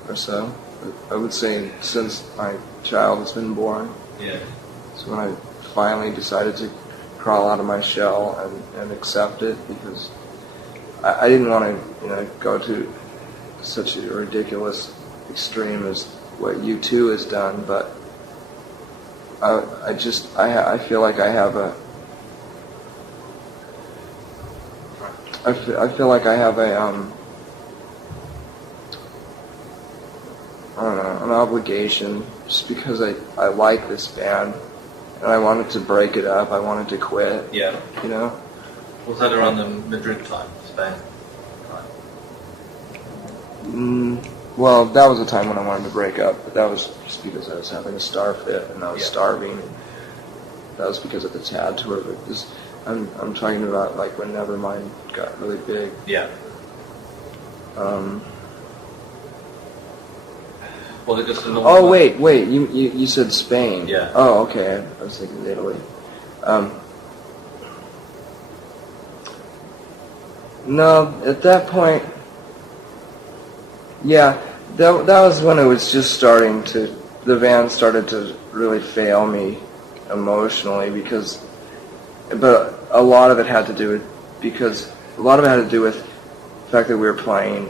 or so. I would say since my child has been born. Yeah. So when I finally decided to crawl out of my shell and accept it, because I didn't want to, go to such a ridiculous extreme as what U2 has done, but I feel like I have I feel like I have a I don't know, an obligation, just because I like this band and I wanted to break it up. I wanted to quit. Yeah. Was that around the Madrid time, Spain time? Well, that was a time when I wanted to break up, but that was just because I was having a star fit and I was starving. That was because of the Tad tour. But this, I'm talking about like when Nevermind got really big. Yeah. Was it just a normal? Oh wait, you said Spain. Yeah. Oh, okay. I was thinking Italy. No, at that point, yeah, that was when it was just starting to, the band started to really fail me emotionally, but a lot of it had to do with the fact that we were playing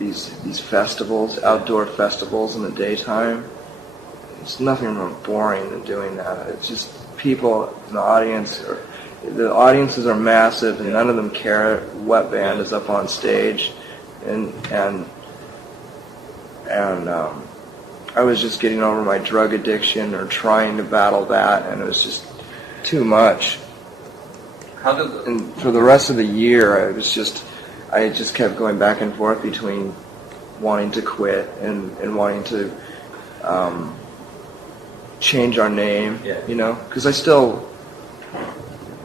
these festivals, outdoor festivals in the daytime. There's nothing more boring than doing that. It's just people in the audience, the audiences are massive and none of them care what band is up on stage, and I was just getting over my drug addiction or trying to battle that, and it was just too much. And for the rest of the year, I just kept going back and forth between wanting to quit and wanting to change our name, because I still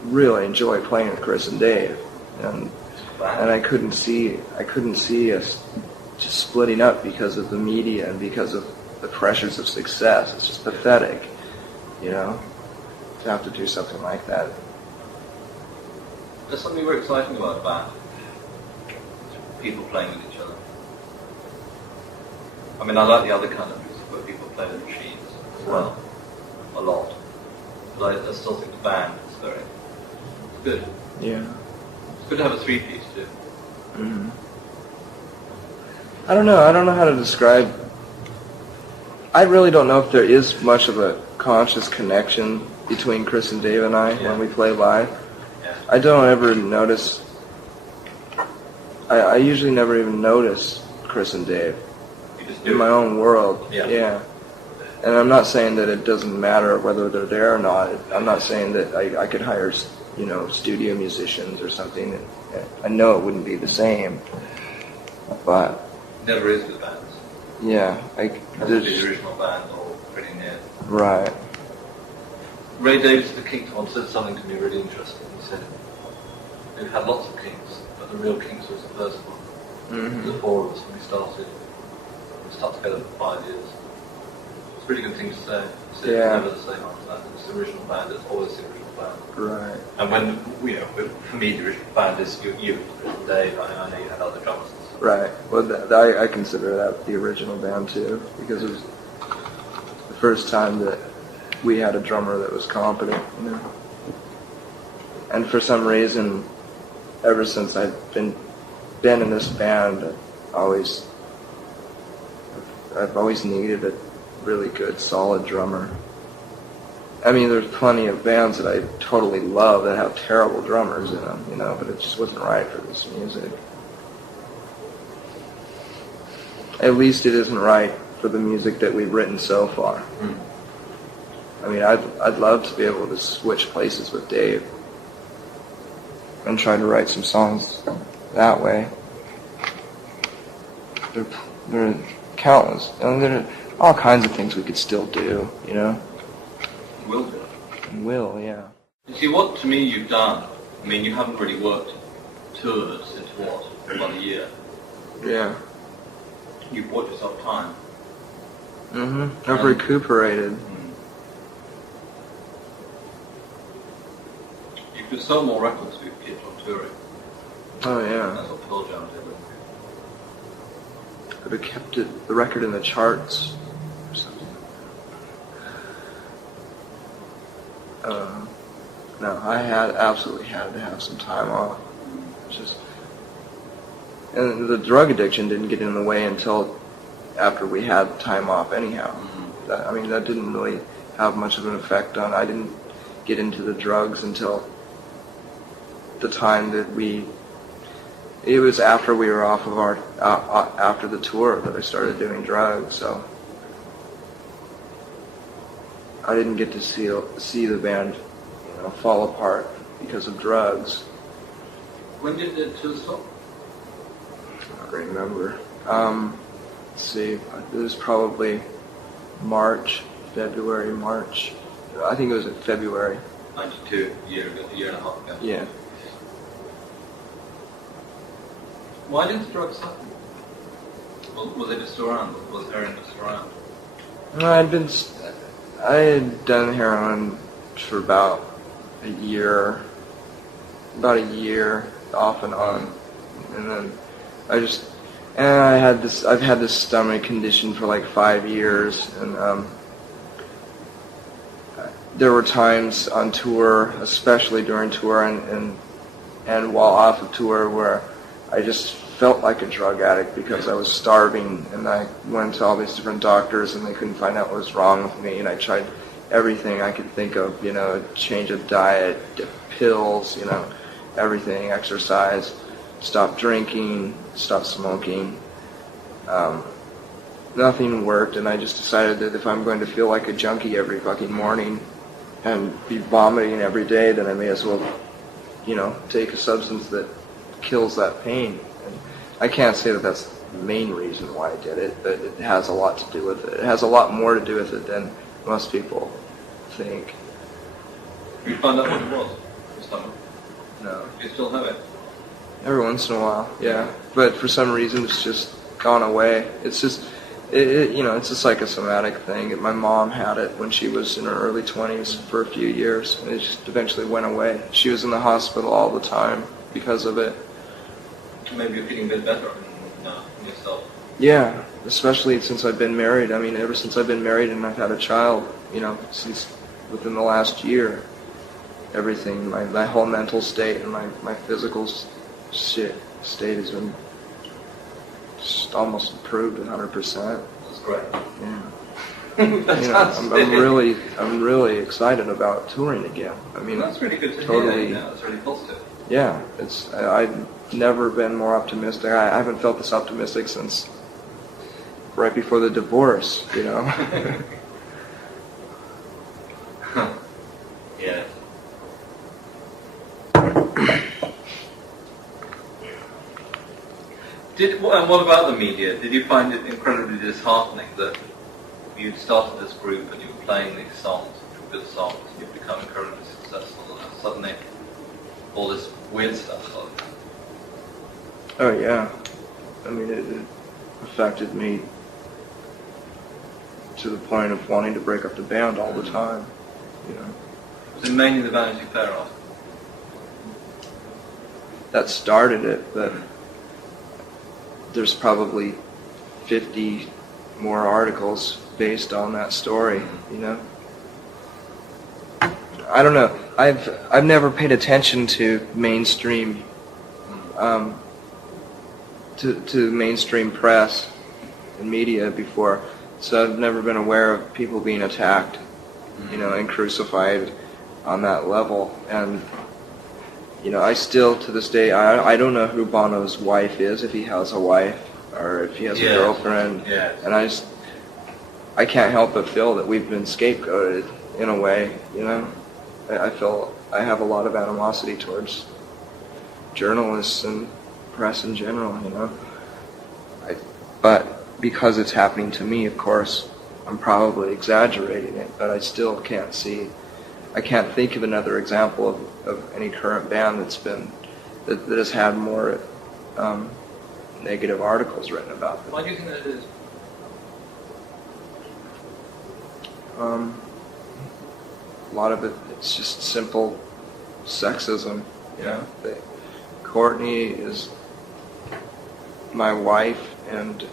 really enjoy playing with Chris and Dave, and I couldn't see us just splitting up because of the media and because of the pressures of success. It's just pathetic, to have to do something like that. There's something very exciting about a band. People playing with each other. I mean, I like the other kind of music where people play with machines as well, a lot. But I still think the band is it's good. Yeah. It's good to have a three-piece too. Mm-hmm. I don't know how to describe. I really don't know if there is much of a conscious connection between Chris and Dave and I when we play live. Yeah. I don't ever notice. I usually never even notice Chris and Dave in my own world. Yeah. And I'm not saying that it doesn't matter whether they're there or not. I'm not saying that I could hire, studio musicians or something. I know it wouldn't be the same, but never is with bands. Yeah, the original band or pretty near. Right. Ray Davies of the Kinks once said something to me really interesting. He said, "We've had lots of Kinks, but the real Kinks was the first one. Mm-hmm. The four of us when we started. We started together for 5 years. It's a really good thing to say. It's never the same after that. It's the original band. It's always the original band. Right. And when for me, the original band is you, and Dave. I know you had other drummers. Right. Well, I consider that the original band too, because it was the first time that we had a drummer that was competent, And for some reason, ever since I've been in this band, I've always needed a really good, solid drummer. I mean, there's plenty of bands that I totally love that have terrible drummers in them, but it just wasn't right for this music. At least it isn't right for the music that we've written so far. I mean, I'd love to be able to switch places with Dave and try to write some songs that way. There are countless, and there are all kinds of things we could still do, you know? Will do. Will, yeah. You see, what to me you've done, I mean, you haven't really worked tours since what, about a year. Yeah. You've bought yourself time. I've recuperated. You could sell more records if you kept on touring. Oh, yeah. That's what Pearl Jam did. Could have kept the record in the charts or something. No, I absolutely had to have some time off. And the drug addiction didn't get in the way until after we had time off anyhow. That didn't really have much of an effect on. I didn't get into the drugs until the time that it was after we were off of after the tour that I started doing drugs, so I didn't get to see the band, fall apart because of drugs. When did the tour stop? I don't remember. Let's see, it was probably February, March. I think it was in February. 92, a year and a half ago. Yeah. Why didn't the drugs stop? Was it just around? Was heroin just around? I had done heroin for about a year, off and on, and then I've had this stomach condition for like 5 years, and there were times on tour, especially during tour and while off of tour, where I just felt like a drug addict because I was starving, and I went to all these different doctors and they couldn't find out what was wrong with me, and I tried everything I could think of, change of diet, pills, everything, exercise, stop drinking, stop smoking. Nothing worked, and I just decided that if I'm going to feel like a junkie every fucking morning and be vomiting every day, then I may as well, take a substance that kills that pain. And I can't say that that's the main reason why I did it, but it has a lot to do with it. It has a lot more to do with it than most people think. You found out what it was? The stomach? No. You still have it? Every once in a while, yeah. But for some reason, it's just gone away. It's just, it's a psychosomatic thing. My mom had it when she was in her early 20s for a few years, and it just eventually went away. She was in the hospital all the time because of it. Maybe you're feeling a bit better in yourself. Yeah, especially since I've been married. I mean, ever since I've been married and I've had a child, since within the last year, everything, my whole mental state and my physical state has been just almost improved 100%. That's great. Yeah. Fantastic. I'm really excited about touring again. I mean, that's really good to totally, hear. Yeah, that's really positive. Yeah, I've never been more optimistic. I haven't felt this optimistic since right before the divorce, Yeah. And what about the media? Did you find it incredibly disheartening that you'd started this group and you were playing these songs, good songs, and you've become incredibly successful, and then suddenly all this weird stuff started? Oh yeah, I mean it affected me to the point of wanting to break up the band all the time. Was it mainly the Vanity Fair article? That started it, but there's probably 50 more articles based on that story. I don't know. I've never paid attention to mainstream to mainstream press and media before, so I've never been aware of people being attacked, and crucified on that level. And I still to this day I don't know who Bono's wife is, if he has a wife or if he has a girlfriend. Yes. And I can't help but feel that we've been scapegoated. in a way, you know. I feel I have a lot of animosity towards journalists and press in general, you know. But because it's happening to me, of course, I'm probably exaggerating it, but I still can't think of another example of any current band that has had more negative articles written about them. Why do you think that is? A lot of it's just simple sexism, you know. Courtney is my wife, and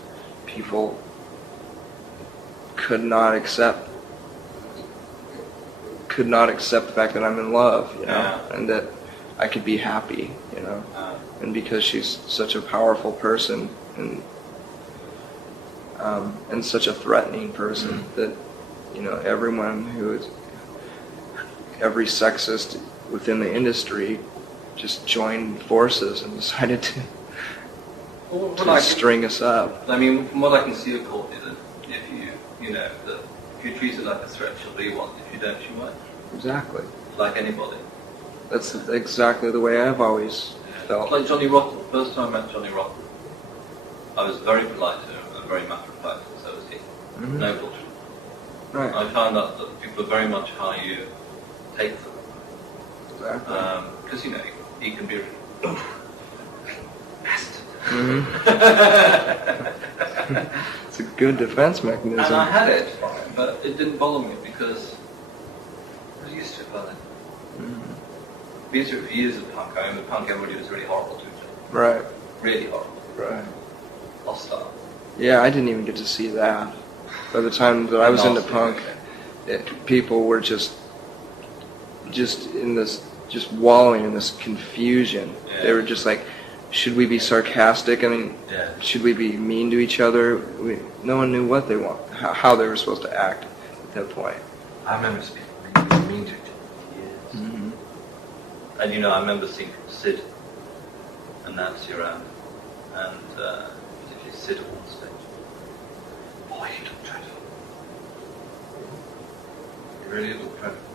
people could not accept the fact that I'm in love, you know, and that I could be happy, you know. And because she's such a powerful person and such a threatening person, that, you know, every sexist within the industry just joined forces and decided to string us up. I mean, from what I can see of Courtney, that if you treat her like a threat, she'll be one. If you don't, she won't. Exactly. Like anybody. That's exactly the way I've always felt. Like Johnny Rotten. The first time I met Johnny Rotten, I was very polite to him and very matter of fact, and so was he. Mm-hmm. No bullshit. Right. I found out that people are very much how you take them. Exactly. Because, you know, he can be really... Mm-hmm. It's a good defense mechanism. And I had it from him, but it didn't bother me because I was used to it by then. Mm-hmm. Been through it for years of punk. I mean, with punk, everybody was really horrible to each other. Right. Really horrible. Right. Hostile. Yeah, I didn't even get to see that. By the time that I was into punk, people were just in this, just wallowing in this confusion. Yeah. They were just like, should we be sarcastic? I mean, should we be mean to each other? No one knew what they want, how they were supposed to act at that point. I remember people being mean to each other. Yes. Mm-hmm. And, you know, I remember seeing Sid and Nancy around, and particularly Sid on stage. Oh, you look dreadful. You really look dreadful.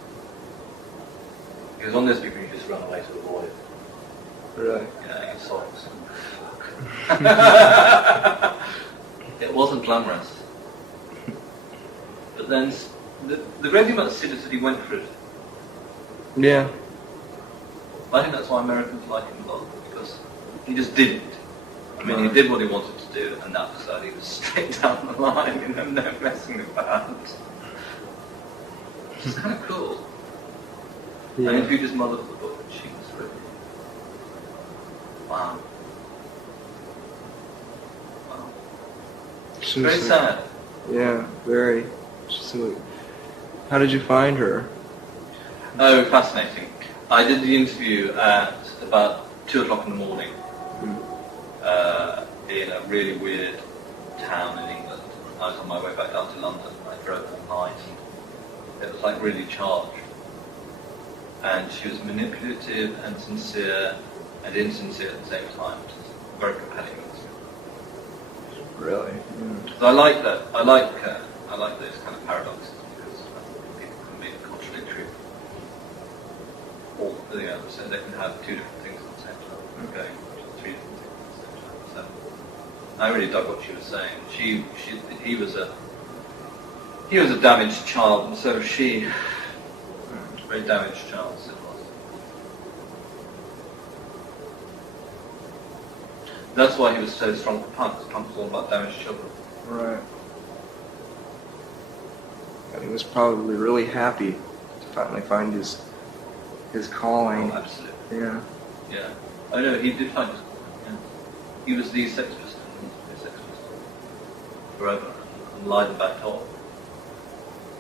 Because on those people you just run away to avoid. Really? You know, you saw it. Fuck. It wasn't glamorous. But then, the great thing about Sid is that he went for it. Yeah. I think that's why Americans like him a lot, because he just did it. I mean, he did what he wanted to do, and that was that. He was straight down the line, you know, no messing about. It's kind of cool. Yeah. And if you just mother for the book, she was really... Wow. Wow. It's very sad. Yeah, very. How did you find her? Oh, fascinating. I did the interview at about 2 o'clock in the morning in a really weird town in England. I was on my way back down to London. I drove all night. It was like really charged. And she was manipulative and sincere and insincere at the same time. It was very compelling. Really? So I like that. I like those kind of paradoxes because people can be contradictory. Or, you know, so they can have 2 different things at the same time. Okay, 3 different things at the same time. So I really dug what she was saying. He was a damaged child, and so was she. A very damaged child, so it was. That's why he was so strong for punk, because punk was all about damaged children. Right. And he was probably really happy to finally find his calling. Oh, absolutely. Yeah. Yeah. Oh no, he did find his calling. Yeah. He was the Sex Pistol. The Sex Pistol. Forever. And lied and backed off.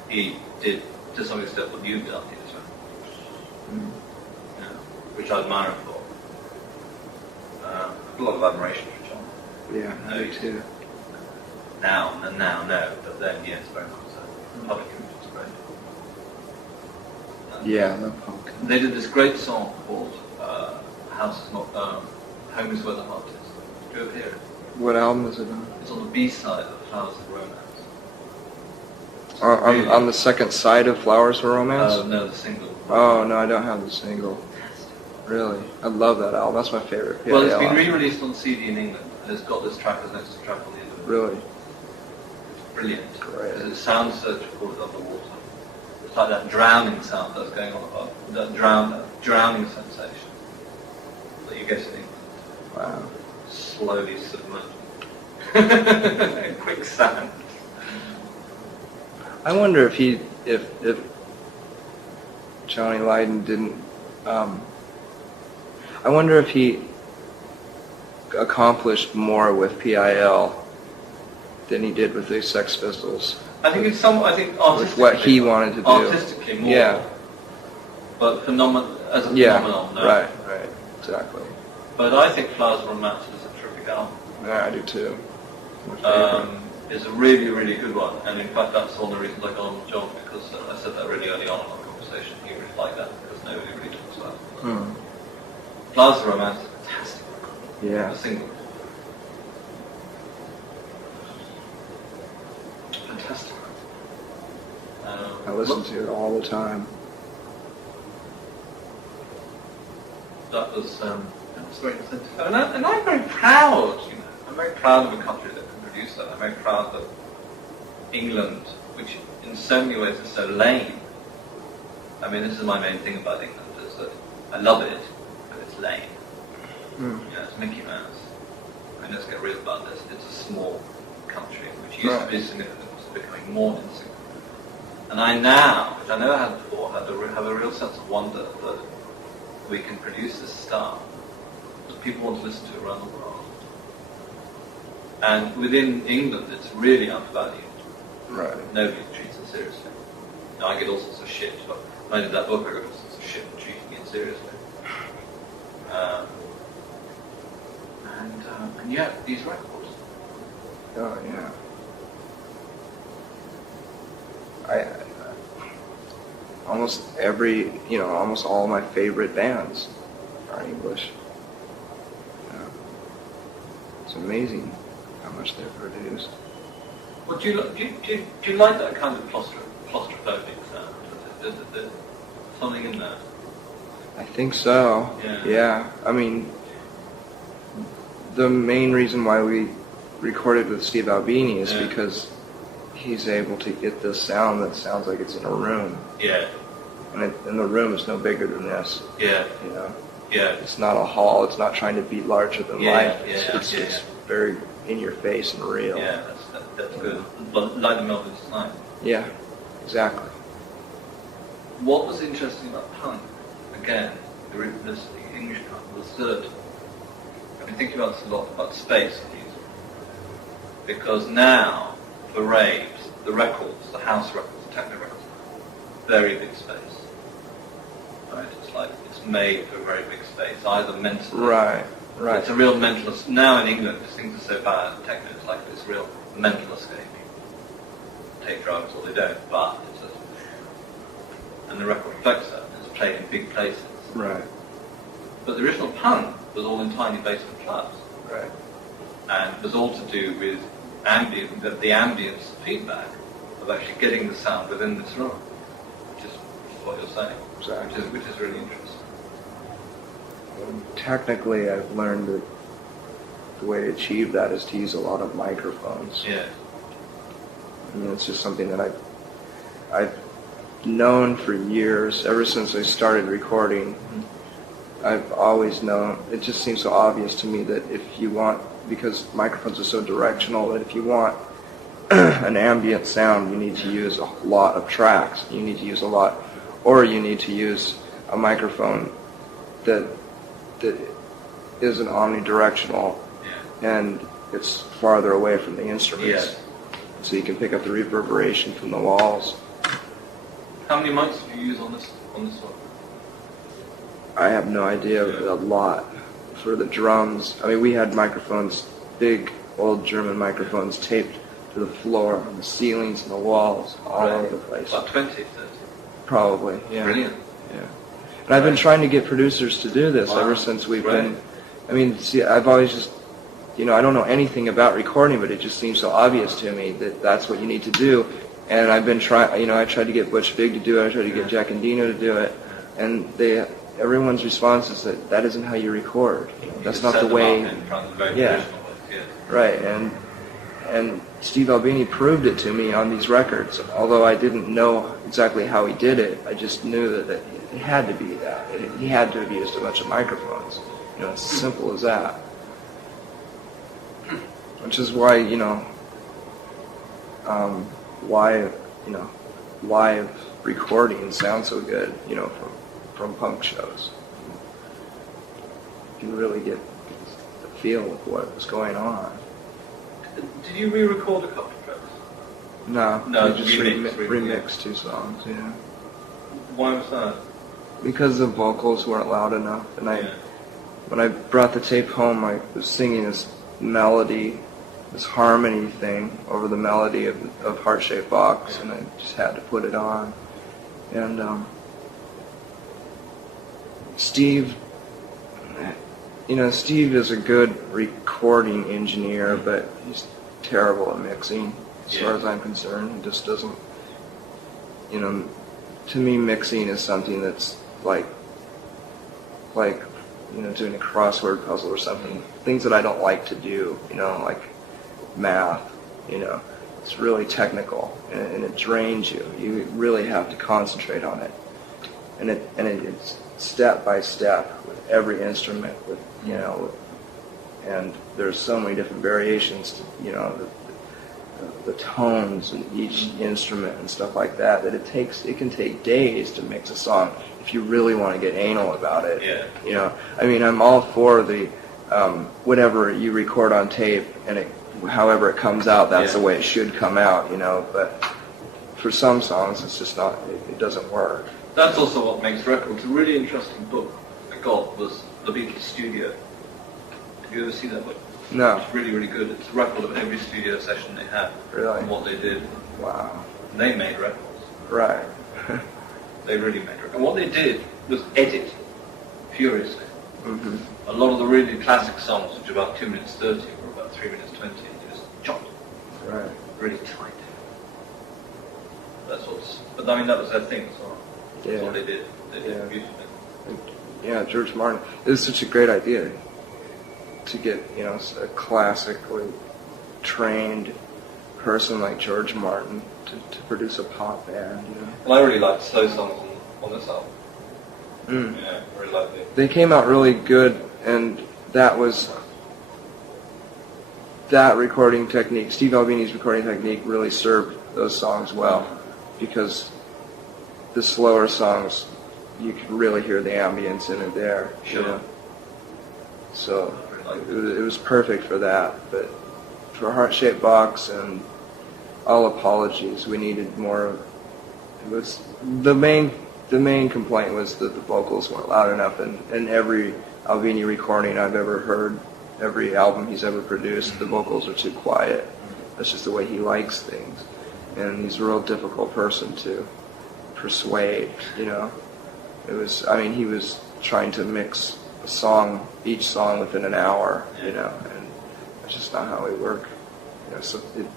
He did, to some extent, what you've done. He was yeah. Which I admire him for. A lot of admiration for John. Yeah, me too. Now, no, but then, yes, very much so. Public image was great. Yeah, no punk. They did this great song called House Is Not Home Is Where the Heart Is. Did you ever hear it? What album is it on? It's on the B-side of Flowers of Romance. On the second side of Flowers for Romance? Oh, no, the single. Oh, no, I don't have the single. Really? I love that album. That's my favorite. Well, it's been album. re-released on CD in England, and it's got this track as an extra track on the end of it. Really? It's brilliant. Right. Because it sounds so recorded underwater. It's like that drowning sound that's going on above. That drowning sensation that you get in England. Wow. Slowly submerged. Quicksand. I wonder if Johnny Lydon didn't. I wonder if he accomplished more with PIL than he did with the Sex Pistols. I think it's artistically. With what he wanted to do. Artistically more. Yeah. But as a phenomenon, no. Right, exactly. But I think Flowers of Romance is a terrific album. Yeah, I do too. My favorite. It's a really, really good one. And in fact, that's one of the reasons I got on with John, because I said that really early on in our conversation. He really liked that, because nobody really talks about it. Flowers of Romance is fantastic. Yeah. A single. Fantastic. I listen to it all the time. That was very incentive. And I'm very proud, you know. I'm very proud of a country that can produce that. I'm very proud that England, which in so many ways is so lame. I mean, this is my main thing about England, is that I love it, but it's lame. You know, it's Mickey Mouse. I mean, let's get real about this. It's a small country, which used to be significant, is becoming more insignificant. And I now, which I never had before, have a real sense of wonder that we can produce this stuff that people want to listen to around the world. And within England, it's really undervalued. Right. Nobody treats it seriously. Now, I get all sorts of shit, but when I did that book, I got all sorts of shit for treating it seriously. And yet, these records. Oh, yeah. Almost all my favorite bands are English. Yeah. It's amazing how much they've produced. Well, do you like that kind of claustrophobic sound? There's something in there. I think so. Yeah. I mean, the main reason why we recorded with Steve Albini is because he's able to get this sound that sounds like it's in a room. Yeah. And the room is no bigger than this. Yeah. You know? Yeah. It's not a hall. It's not trying to be larger than life. It's Yeah. it's very in your face and real. Yeah, that's good. But like the Melvins tonight. Yeah, exactly. What was interesting about punk, again, this English punk, was that I've been thinking about this a lot, about space and music. Because now, for raves, the records, the house records, the techno records, very big space. Right? It's like it's made for a very big space, either mentally. Right. It's a real mental. Now in England, because things are so bad, techno is like this real mental escape. People take drugs or they don't, but and the record reflects that. It's played in big places. Right. But the original punk was all in tiny basement clubs. Right. And it was all to do with the ambience feedback of actually getting the sound within this room, which is what you're saying. Exactly. Which is really interesting. Technically, I've learned that the way to achieve that is to use a lot of microphones. Yeah. I mean, it's just something that I've known for years, ever since I started recording. I've always known, it just seems so obvious to me that if you want, because microphones are so directional, that if you want an ambient sound, you need to use a lot of tracks. You need to use a lot, or you need to use a microphone that isn't omnidirectional, and it's farther away from the instruments. Yeah. So you can pick up the reverberation from the walls. How many mics did you use on this one? I have no idea, a lot. For the drums, I mean, we had microphones, big old German microphones taped to the floor, on the ceilings and the walls, all over the place. About 20, 30. Probably, yeah. Brilliant. Yeah. And I've been trying to get producers to do this ever since we've been, I mean, see, I've always just, I don't know anything about recording, but it just seems so obvious to me that that's what you need to do. And I've been trying, I tried to get Butch Vig to do it, I tried to get Jack Endino to do it, and everyone's response is that isn't how you record. That's not the way. Right, and Steve Albini proved it to me on these records. Although I didn't know exactly how he did it, I just knew that it had to be that. He had to have used a bunch of microphones. It's as simple as that. Which is why, live recordings sound so good, from punk shows. You can really get the feel of what was going on. Did you re-record a couple of tracks? No, I just remixed 2 songs, yeah. Why was that? Because the vocals weren't loud enough, and when I brought the tape home, I was singing this melody, this harmony thing over the melody of Heart-Shaped Box, and I just had to put it on. And Steve is a good recording engineer, but he's terrible at mixing, as far as I'm concerned. He just doesn't, to me, mixing is something that's like doing a crossword puzzle or something. Things that I don't like to do, like math, it's really technical, and it drains you. You really have to concentrate on it. And it's step by step with every instrument, and there's so many different variations to, the tones in each instrument and stuff like that it can take days to mix a song if you really want to get anal about it. I'm all for the whatever you record on tape, and however it comes out, that's the way it should come out, but for some songs it's just not, it doesn't work. That's also what makes records. A really interesting book I got was The Beatles Studio. Have you ever seen that book? No. It's really, really good. It's a record of every studio session they had. Really? And what they did. Wow. And they made records. Right. They really made records. And what they did was edit furiously. Mm-hmm. A lot of the really classic songs, which are about 2 minutes 30 or about 3 minutes 20, just chopped. Right. Really tight. But that was their thing as well. That's what they did. They did it beautifully. George Martin. It was such a great idea to get, a classically trained person like George Martin to produce a pop band, And I really liked slow songs on this album. Mm. Yeah, I really liked it. They came out really good, and that recording technique, Steve Albini's recording technique, really served those songs well, because the slower songs, you could really hear the ambience in it there. Sure. So it was perfect for that. But for Heart-Shaped Box and All Apologies, we needed more. It was the main complaint was that the vocals weren't loud enough, and every Albini recording I've ever heard, every album he's ever produced, the vocals are too quiet. That's just the way he likes things, and he's a real difficult person to persuade. It was. He was trying to mix each song within an hour. And that's just not how we work. So it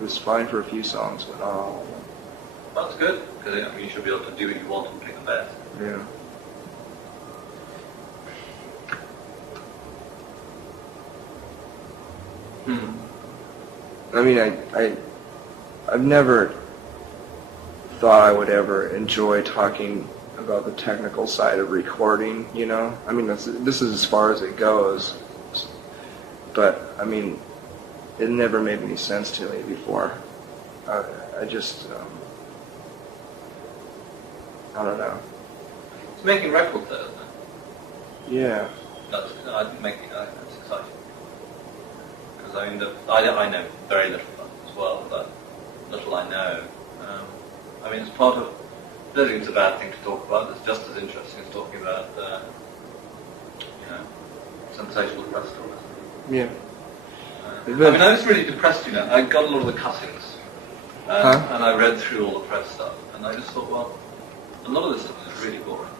was fine for a few songs, but not all of them. That's good, because you should be able to do what you want and pick the best. Yeah. I've never thought I would ever enjoy talking about the technical side of recording, this is as far as it goes, but it never made any sense to me before. I just I don't know. It's making records though, isn't it? Yeah. That's exciting. Because I know very little about it as well, but little I know. It's part of. I don't think it's a bad thing to talk about. It's just as interesting as talking about, sensational press stories. Yeah. I was really depressed, I got a lot of the cuttings, and I read through all the press stuff, and I just thought, well, a lot of this stuff is really boring.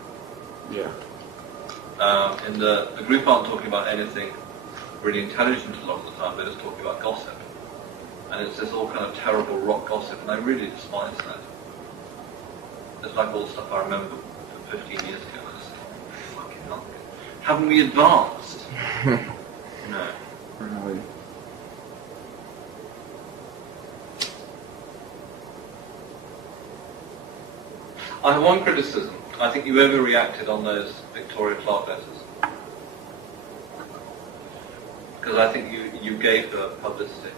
Yeah. And the group aren't talking about anything really intelligent a lot of the time. They're just talking about gossip. And it's this all kind of terrible rock gossip, and I really despise that. It's like all the stuff I remember from 15 years ago. I just thought, fucking hell. Haven't we advanced? No. Really. I have one criticism. I think you overreacted on those Victoria Clark letters. Because I think you gave her publicity.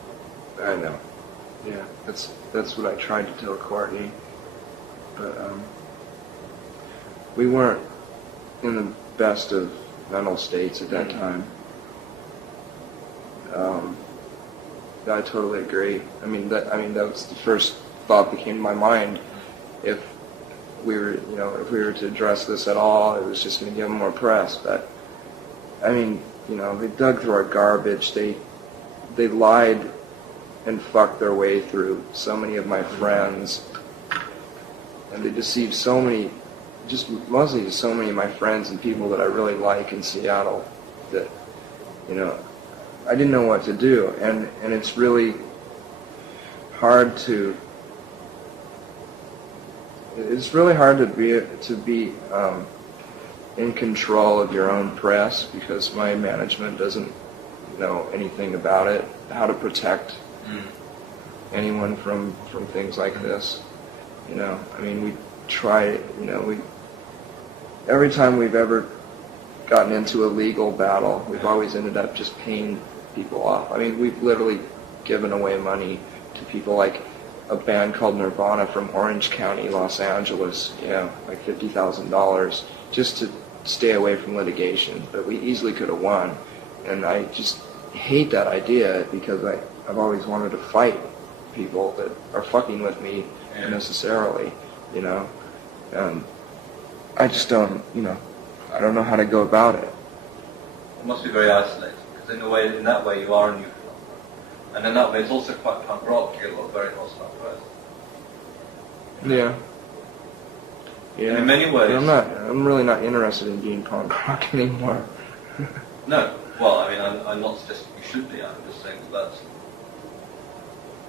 I know. Yeah, that's what I tried to tell Courtney. But we weren't in the best of mental states at that time. I totally agree. I mean that was the first thought that came to my mind. If we were to address this at all, it was just going to give them more press. But I mean, they dug through our garbage. They lied and fucked their way through so many of my friends, and they deceived so many, mostly so many of my friends and people that I really like in Seattle, that I didn't know what to do, and it's really hard to be in control of your own press, because my management doesn't know anything about it, how to protect anyone from things like this. I mean, we try, every time we've ever gotten into a legal battle, we've always ended up just paying people off. I mean, we've literally given away money to people like a band called Nirvana from Orange County, Los Angeles, like $50,000 just to stay away from litigation. But we easily could have won. And I just hate that idea, because I've always wanted to fight people that are fucking with me unnecessarily, I just don't, I don't know how to go about it. It must be very isolating, because in that way you are a neutral. And in that way it's also quite punk rock. You get a lot of very hostile press. Yeah. And in many ways... I'm really not interested in being punk rock anymore. No. Well, I mean, I'm not suggesting you should be. I'm just saying that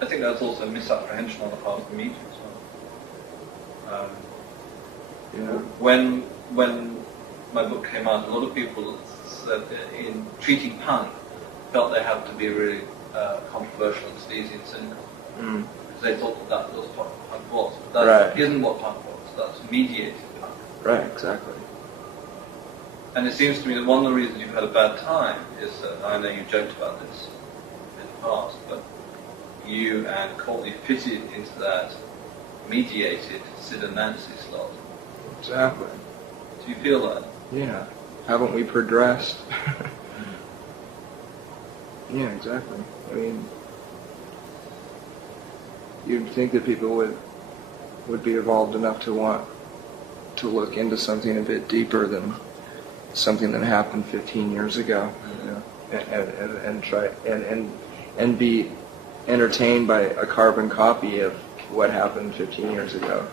I think that's also a misapprehension on the part of the media as well. When my book came out, a lot of people said in treating punk felt they had to be really controversial and sleazy and cynical. Because they thought that was what punk was. But that isn't what punk was. That's mediated punk. Right, exactly. And it seems to me that one of the reasons you've had a bad time is that, I know you joked about this in the past, but you and Courtney fitted into that mediated Sid and Nancy slot. Exactly. Do you feel that? Yeah. Haven't we progressed? Yeah, exactly. I mean, you'd think that people would be evolved enough to want to look into something a bit deeper than something that happened 15 years ago, and try and be entertained by a carbon copy of what happened 15 years ago.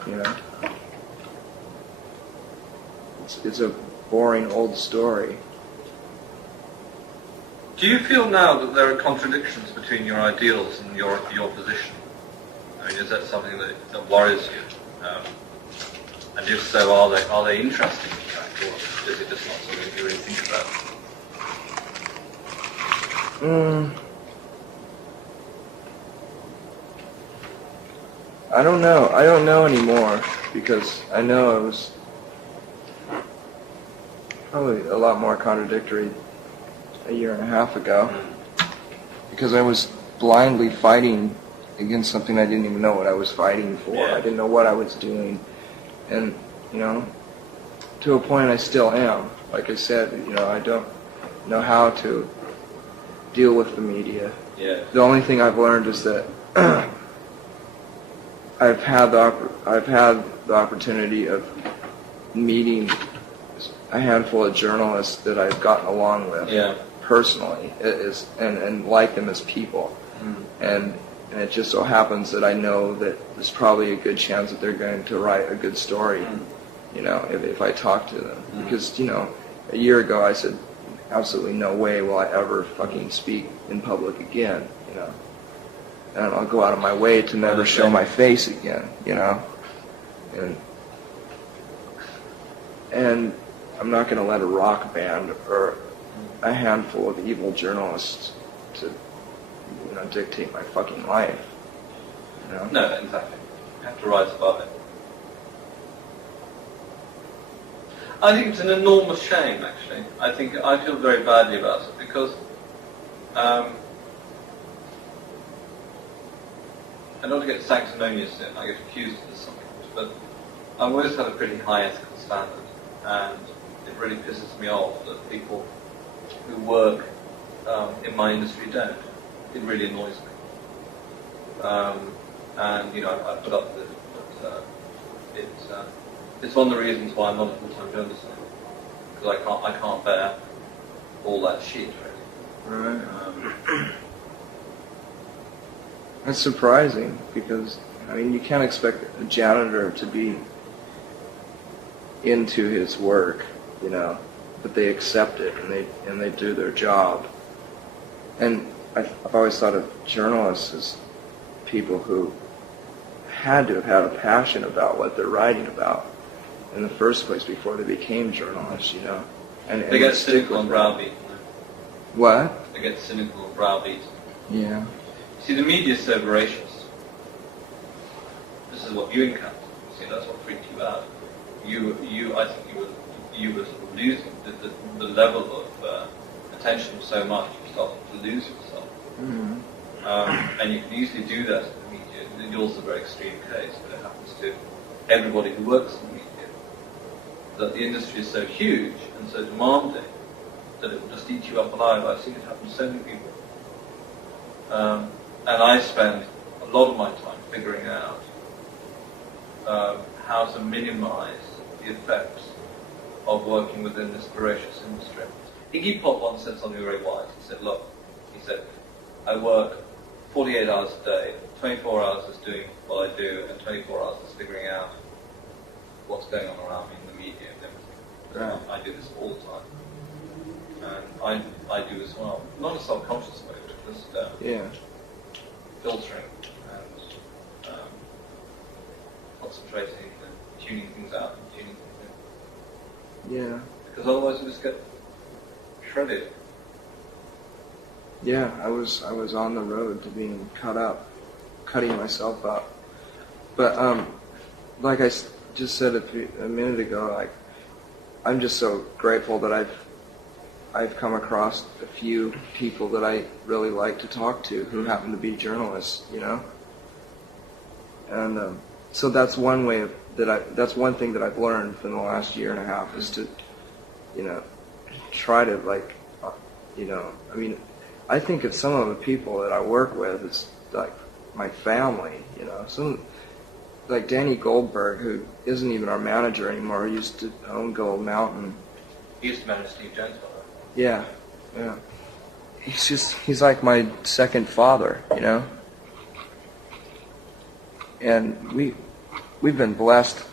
It's a boring old story. Do you feel now that there are contradictions between your ideals and your position? I mean, is that something that worries you? And if so, are they interesting, in fact, or is it just not something you really think about? I don't know. I don't know anymore, because I know I was probably a lot more contradictory a year and a half ago, because I was blindly fighting against something I didn't even know what I was fighting for. Yeah. I didn't know what I was doing, and to a point I still am. Like I said, I don't know how to deal with the media. Yeah. The only thing I've learned is that I've had the opportunity of meeting a handful of journalists that I've gotten along with personally, and like them as people, and it just so happens that I know that there's probably a good chance that they're going to write a good story, if I talk to them, because a year ago I said, absolutely no way will I ever fucking speak in public again, and I'll go out of my way to never show my face again, you know. And I'm not going to let a rock band or a handful of evil journalists to, you know, dictate my fucking life. You know? No, exactly. You have to rise above it. I think it's an enormous shame, actually. I feel very badly about it because I don't get sanctimonious in. I get accused of this sometimes, but I've always had a pretty high ethical standard, and it really pisses me off that people who work in my industry don't. It really annoys me. And you know, I put up with it, but it's one of the reasons why I'm not a full-time journalist anymore, because I can't bear all that shit, really. Right. That's surprising because, I mean, you can't expect a janitor to be into his work, you know, but they accept it and they do their job. And I've always thought of journalists as people who had to have had a passion about what they're writing about in the first place before they became journalists, you know. And they get cynical and browbeat. What? They get cynical and browbeat. Yeah. See, the media is so voracious. This is what you encounter. See, that's what freaked you out. I think you were sort of losing the level of attention so much. You started to lose yourself. Mm-hmm. And you can easily do that in the media. Yours is a very extreme case, but it happens to everybody who works in the media. That the industry is so huge and so demanding that it will just eat you up alive. I've seen it happen to so many people. And I spend a lot of my time figuring out how to minimize the effects of working within this voracious industry. Iggy Pop once said something very wise. He said, look, I work 48 hours a day, 24 hours is doing what I do, and 24 hours is figuring out what's going on around me in the media and everything. I do this all the time. And I do as well. Not a subconscious way, but just filtering and concentrating and tuning things out and tuning things in. Yeah. Because otherwise you just get shredded. Yeah, I was on the road to being cutting myself up. But like I just said a minute ago, like I'm just so grateful that I've come across a few people that I really like to talk to who happen to be journalists, you know. And so that's one way that's one thing that I've learned from the last year and a half is to, you know, try to you know, I mean, I think of some of the people that I work with, it's like my family, you know. Some like Danny Goldberg, who isn't even our manager anymore, who used to own Gold Mountain. He used to manage Steve Jones. Yeah. He's like my second father, you know. And we've been blessed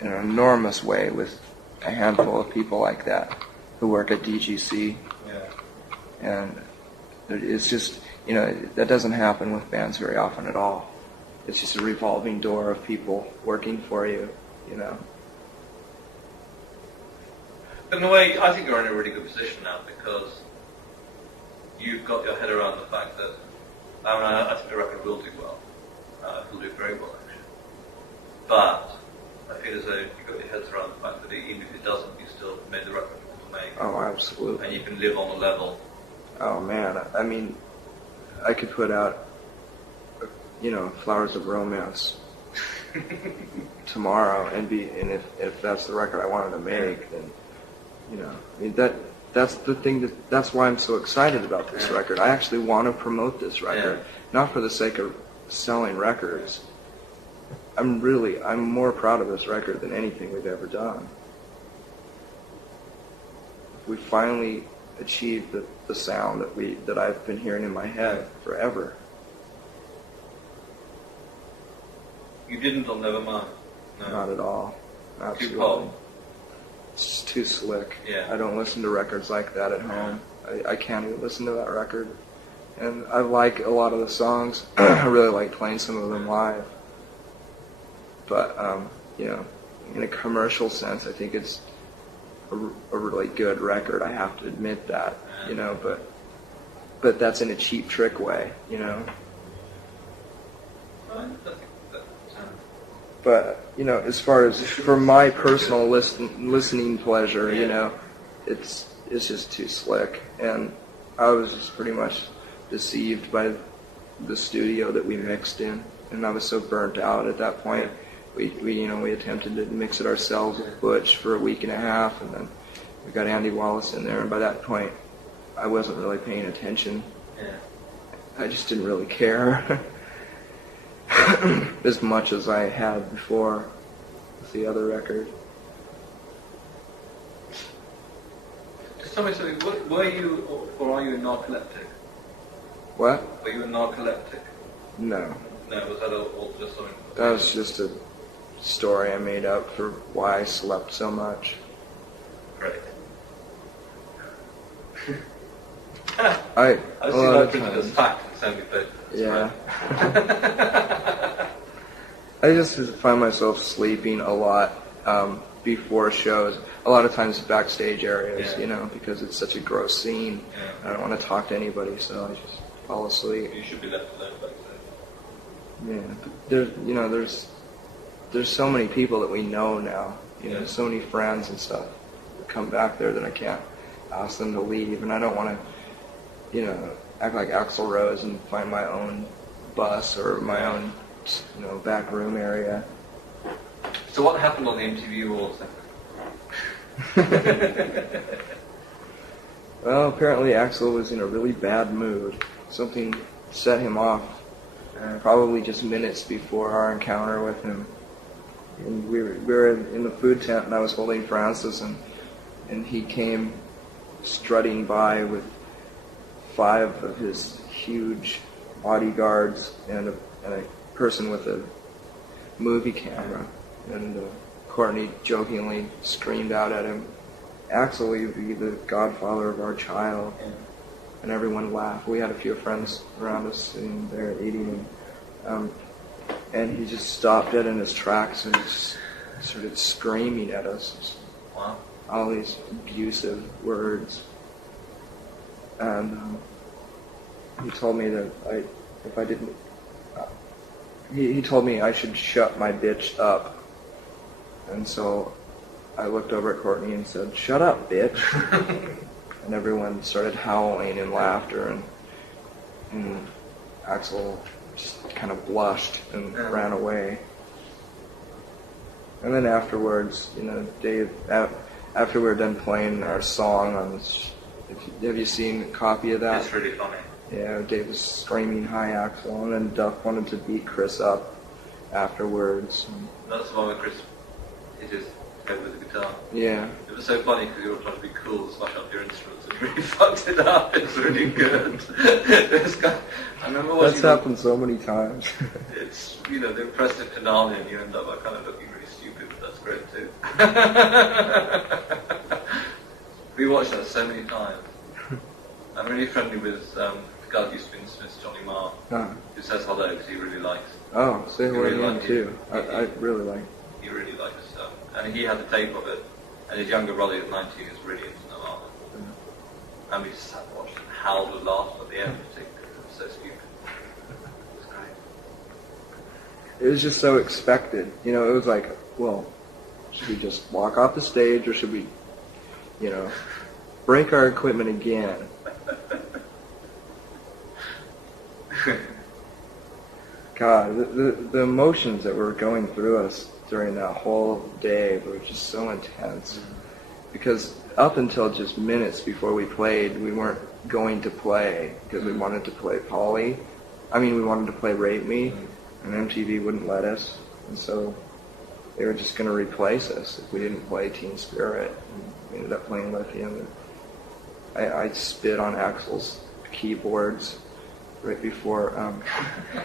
in an enormous way with a handful of people like that who work at DGC. Yeah. And it's just, you know, that doesn't happen with bands very often at all. It's just a revolving door of people working for you, you know. In a way, I think you're in a really good position now because you've got your head around the fact that, I think the record will do well. It will do very well, actually. But I feel as though you've got your heads around the fact that even if it doesn't, you still made the record you want to make. Oh, absolutely. And you can live on a level. Oh, man. I mean, I could put out, you know, Flowers of Romance tomorrow and if that's the record I wanted to make, then, you know, I mean, that's the thing that's why I'm so excited about this record. I actually want to promote this record, not for the sake of selling records. I'm more proud of this record than anything we've ever done. We finally achieved the sound that I've been hearing in my head forever. You didn't on Nevermind? No. Not at all. Absolutely. Too pop? It's just too slick. Yeah. I don't listen to records like that at home. I can't even listen to that record And I like a lot of the songs. I really like playing some of them live. But, you know, in a commercial sense, I think it's a really good record. I have to admit that, you know, but that's in a cheap trick way, you know. But, you know, as far as for my personal listening pleasure, you know, it's just too slick. And I was just pretty much deceived by the studio that we mixed in, and I was so burnt out at that point. We attempted to mix it ourselves with Butch for a week and a half, and then we got Andy Wallace in there, and by that point I wasn't really paying attention. I just didn't really care as much as I had before with the other record. Just tell me something, were you or are you a narcoleptic? What? Were you a narcoleptic? No. No, was that all just something? That was just a story I made up for why I slept so much. Great. I see that printed as fact and send me pictures. Yeah. I just find myself sleeping a lot before shows. A lot of times backstage areas, you know, because it's such a gross scene. I don't want to talk to anybody, so I just fall asleep. You should be left alone backstage. Yeah, there's so many people that we know now. You know, so many friends and stuff that come back there that I can't ask them to leave, and I don't want to, you know, act like Axl Rose and find my own bus or my own, you know, back room area. So what happened on the MTV Awards then? Well, apparently Axl was in a really bad mood. Something set him off, probably just minutes before our encounter with him. And we were in the food tent, and I was holding Francis, and he came strutting by with 5 of his huge bodyguards and a person with a movie camera. And Courtney jokingly screamed out at him, "Axl, you be the godfather of our child." And everyone laughed. We had a few friends around us sitting there eating, and he just stopped dead in his tracks and just started screaming at us. Wow. All these abusive words. And he told me that if I didn't, he told me I should shut my bitch up. And so I looked over at Courtney and said, "Shut up, bitch." And everyone started howling in laughter, and Axl just kind of blushed and ran away. And then afterwards, you know, Dave, after we were done playing our song on this, have you seen a copy of that? It's really funny. Yeah, Dave was screaming, "Hi, Axl," and then Duff wanted to beat Chris up afterwards. That's the one where Chris hit his head with the guitar. Yeah. It was so funny because you were trying to be cool and smash up your instruments and really fucked it up. It's really good. I remember watching. That's happened so many times. It's, you know, the impressive finale, and you end up kind of looking really stupid, but that's great too. We watched that so many times. I'm really friendly with the guy that used to be in Smith's, Johnny Marr, who says hello because he really likes. Oh, say hello really to him like too. I really like. He really likes stuff, and he had the tape of it. And his younger brother, who's 19, is really into Nirvana. And we just sat and watched and howled with laughter at the end, particularly. It was so stupid. It was great. It was just so expected. You know, it was like, well, should we just walk off the stage, or should we, you know, break our equipment again? God, the emotions that were going through us during that whole day were just so intense. Because up until just minutes before we played, we weren't going to play because we wanted to play Polly. I mean, we wanted to play Rape Me, and MTV wouldn't let us. And so they were just going to replace us if we didn't play Teen Spirit. And we ended up playing Lithium. I spit on Axl's keyboards right before,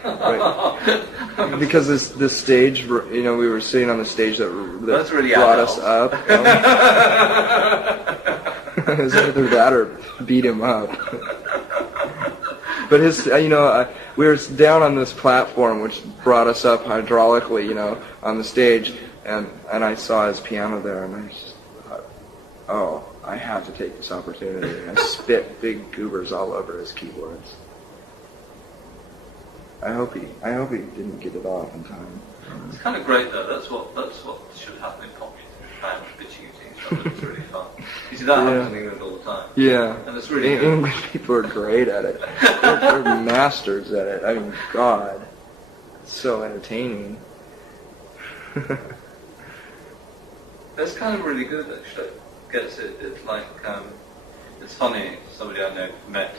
right, because this stage, you know, we were sitting on the stage that really brought adult. us up. It was either that or beat him up. But his, we were down on this platform which brought us up hydraulically, on the stage, and I saw his piano there, and I just thought, oh, I have to take this opportunity. And I spit big goobers all over his keyboards. I hope he didn't get it off in time. It's kind of great though. That's what should happen in pop music. Bands bitching at each other. It's really fun. You see that happens in England all the time. Yeah. And it's really English people are great at it. They're masters at it. I mean, God, it's so entertaining. That's kind of really good actually. Gets it. It's like it's funny. Somebody I know met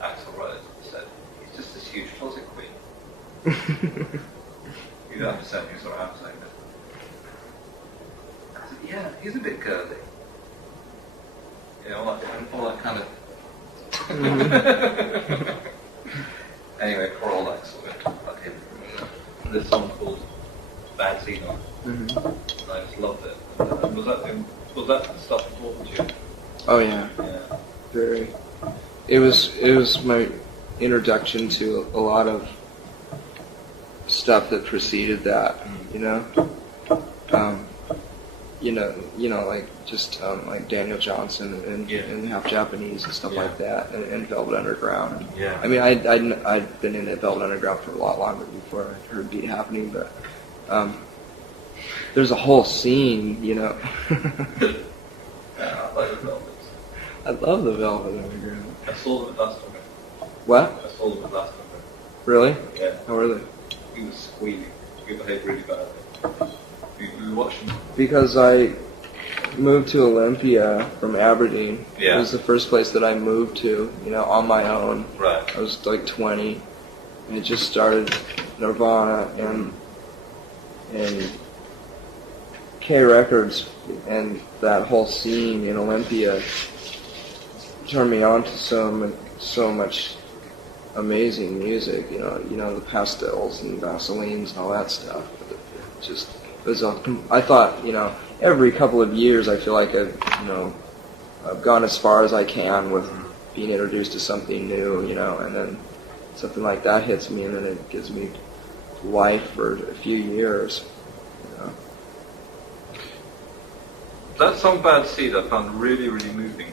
Axl Rose and said he's just this huge closet queen. You don't understand. You sort of I'm saying that. I said, yeah, he's a bit girly. All that kind of. Anyway, poor old Axl. We're talking about him. There's a song called Bad Scene on. Mm-hmm. I just loved it. And was that stuff important to you? Oh yeah. Yeah. Very. It was my introduction to a lot of stuff that preceded that. Like just like Daniel Johnson and Half Japanese and stuff like that, and Velvet Underground. Yeah. I mean, I'd been in Velvet Underground for a lot longer before I heard Beat Happening, but there's a whole scene, Yeah, I like the Velvets. I love the Velvet Underground. I saw them at Glastonbury. What? I saw them at Glastonbury. Really? Yeah. How were they? He was squealing. He behaved really badly. We were watching. Because I moved to Olympia from Aberdeen. Yeah. It was the first place that I moved to, on my own. Right. I was like 20, and it just started Nirvana and K Records, and that whole scene in Olympia turned me on to so much amazing music. The Pastels and Vaselines and all that stuff. I thought, every couple of years I feel like I've gone as far as I can with being introduced to something new, and then something like that hits me, and then it gives me life for a few years. That song Bad Seed I found really, really moving.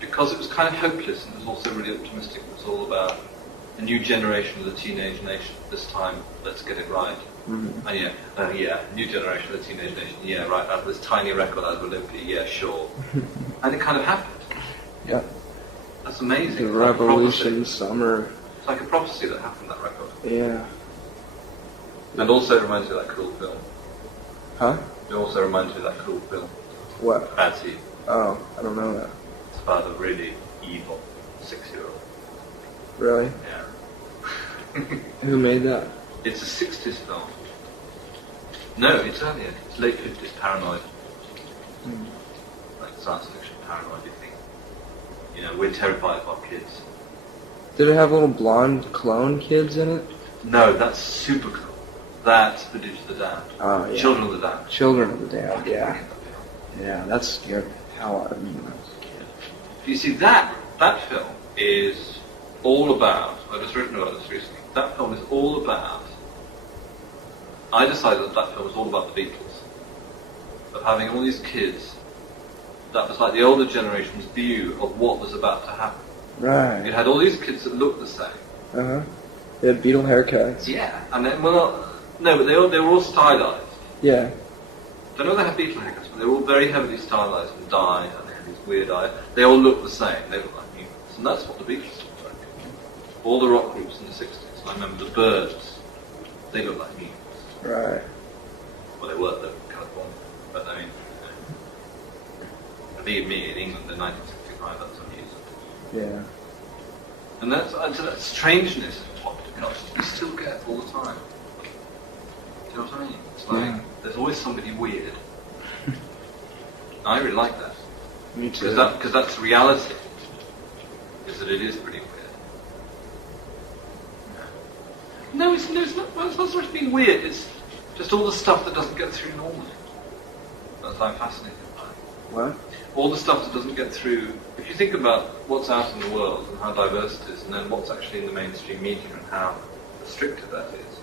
Because it was kind of hopeless and it was also really optimistic. It was all about a new generation of the teenage nation. This time, let's get it right. Mm-hmm. And new generation of the teenage nation. Yeah, right. Out of this tiny record out of Olympia. Yeah, sure. And it kind of happened. Yeah. That's amazing. The Revolution Summer. It's like a prophecy that happened, that record. Yeah. And also it reminds me of that cool film. Huh? It also reminds me of that cool film. What? Bad Seed. Oh, I don't know that. It's about a really evil 6-year-old. Really? Yeah. Who made that? It's a 60s film. No, it's earlier. It's late 50s, paranoid. Like science fiction paranoid, you think. We're terrified of our kids. Did it have little blonde clone kids in it? No, that's super cool. That's The Ditch of the Damned. Oh, yeah. Children of the Damned. Children of the Damned, yeah. Yeah, that scared the hell out of me when I was a kid. You see, that film is all about, I've just written about this recently, that film is all about, I decided that film was all about the Beatles. Of having all these kids, that was like the older generation's view of what was about to happen. Right. You had all these kids that looked the same. Uh-huh. They had Beatle haircuts. Yeah, and then, no, but they were all stylized. Yeah. I don't know they had Beatle haircuts, but they were all very heavily stylized and dyed, and they had these weird eyes. They all looked the same. They looked like mutants, and that's what the Beatles looked like. All the rock groups in the 60s. I remember the Byrds. They looked like mutants. Right. Well, they were though, California. But I mean, believe me, in England in 1965, that's amusing. Yeah. And that's that strangeness of popular culture we still get all the time. Do you know what I mean? It's like there's always somebody weird. I really like that. Me too. Because that's reality. Is that it is pretty weird. No, it's not. Well, it's not so much being weird. It's just all the stuff that doesn't get through normally. That's what I'm fascinated by. What? All the stuff that doesn't get through. If you think about what's out in the world and how diverse it is, and then what's actually in the mainstream media and how restricted that is,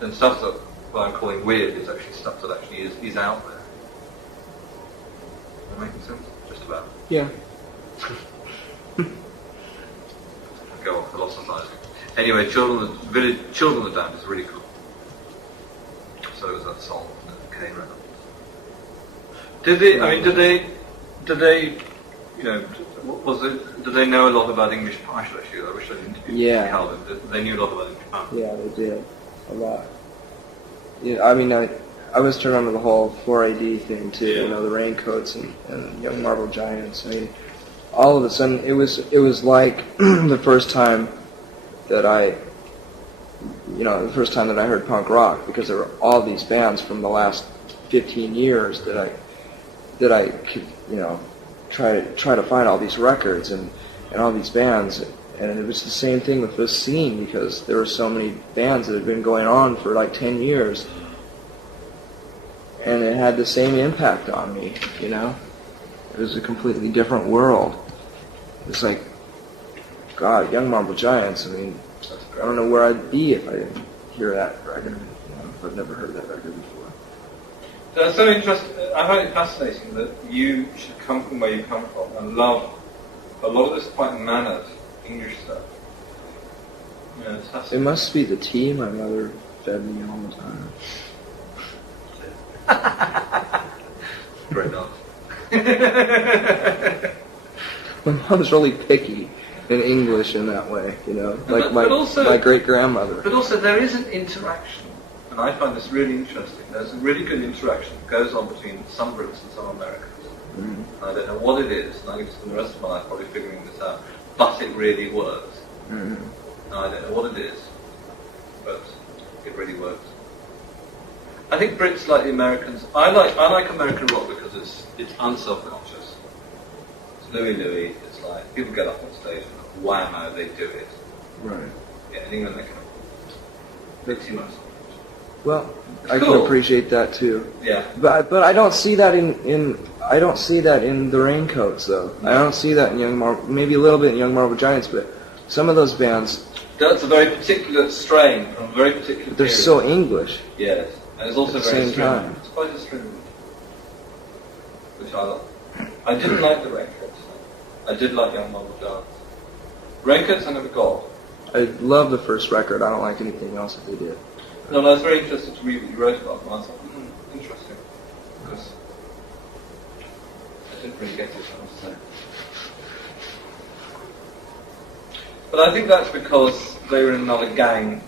then stuff that I'm calling weird is actually stuff that actually is out there. Am I making sense? Just about. Yeah. Go on philosophizing. Anyway, Children of the Damned is really cool. So is that song that came out. Did they, did they know a lot about English pie? I wish I'd interviewed Calvin. They knew a lot about English pie. Yeah, they did. A lot. Yeah, I mean, I was turned on to the whole 4AD thing too, Yeah. the raincoats and Young Marble Giants. I mean, all of a sudden, it was like the first time that I heard punk rock, because there were all these bands from the last 15 years that I could, try to find all these records and all these bands. And it was the same thing with this scene, because there were so many bands that had been going on for like 10 years. And it had the same impact on me, It was a completely different world. It's like, God, Young Marble Giants, I mean, I don't know where I'd be if I didn't hear that record. I've never heard that record before. That's so interesting. I find it fascinating that you should come from where you come from and love a lot of this quite mannered English stuff. It's fascinating. It must be the tea my mother fed me all the time. Great enough. My mom's really picky in English in that way, like my great-grandmother. But also there is an interaction, and I find this really interesting. There's a really good interaction that goes on between some Brits and some Americans. Mm-hmm. I don't know what it is, and I can spend the rest of my life probably figuring this out, but it really works. Mm-hmm. And I don't know what it is, but it really works. I think Brits like the Americans. I like American rock because it's unself-conscious. It's Louie. It's like people get up on stage and whammo, they do it. Right. Yeah, in England they can. Bit too much. Well, I can appreciate that too. Yeah. But I don't see that in the Raincoats though. No. I don't see that in maybe a little bit in Young Marble Giants, but some of those bands. That's a very particular strain from a very particular. They're period. so English. Yes, and it's also at the very same string. time. It's quite a string, which I like. I didn't like the Raincoats. I did like Young Marble Giants. Raincoats I never got. I love the first record. I don't like anything else that they did. No, I was very interested to read what you wrote about them. I was like, interesting. Because I didn't really get it, I must say. But I think that's because they were in another gang.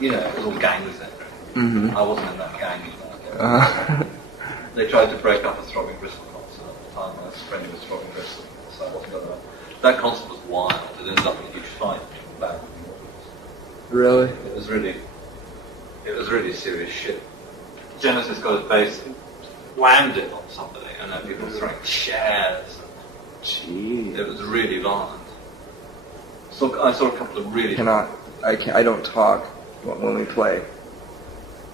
It was all gangs then. Mm-hmm. I wasn't in that gang. They tried to break up a Throbbing Gristle concert at the time. I was friendly with Throbbing Gristle, so I wasn't going to. That concert was wild. It ended up in a huge fight. Really? It was really serious shit. Genesis got his bass and whammed it on somebody, and then people were throwing chairs. Jeez. It was really violent. So I saw a couple of really. I don't talk when we play,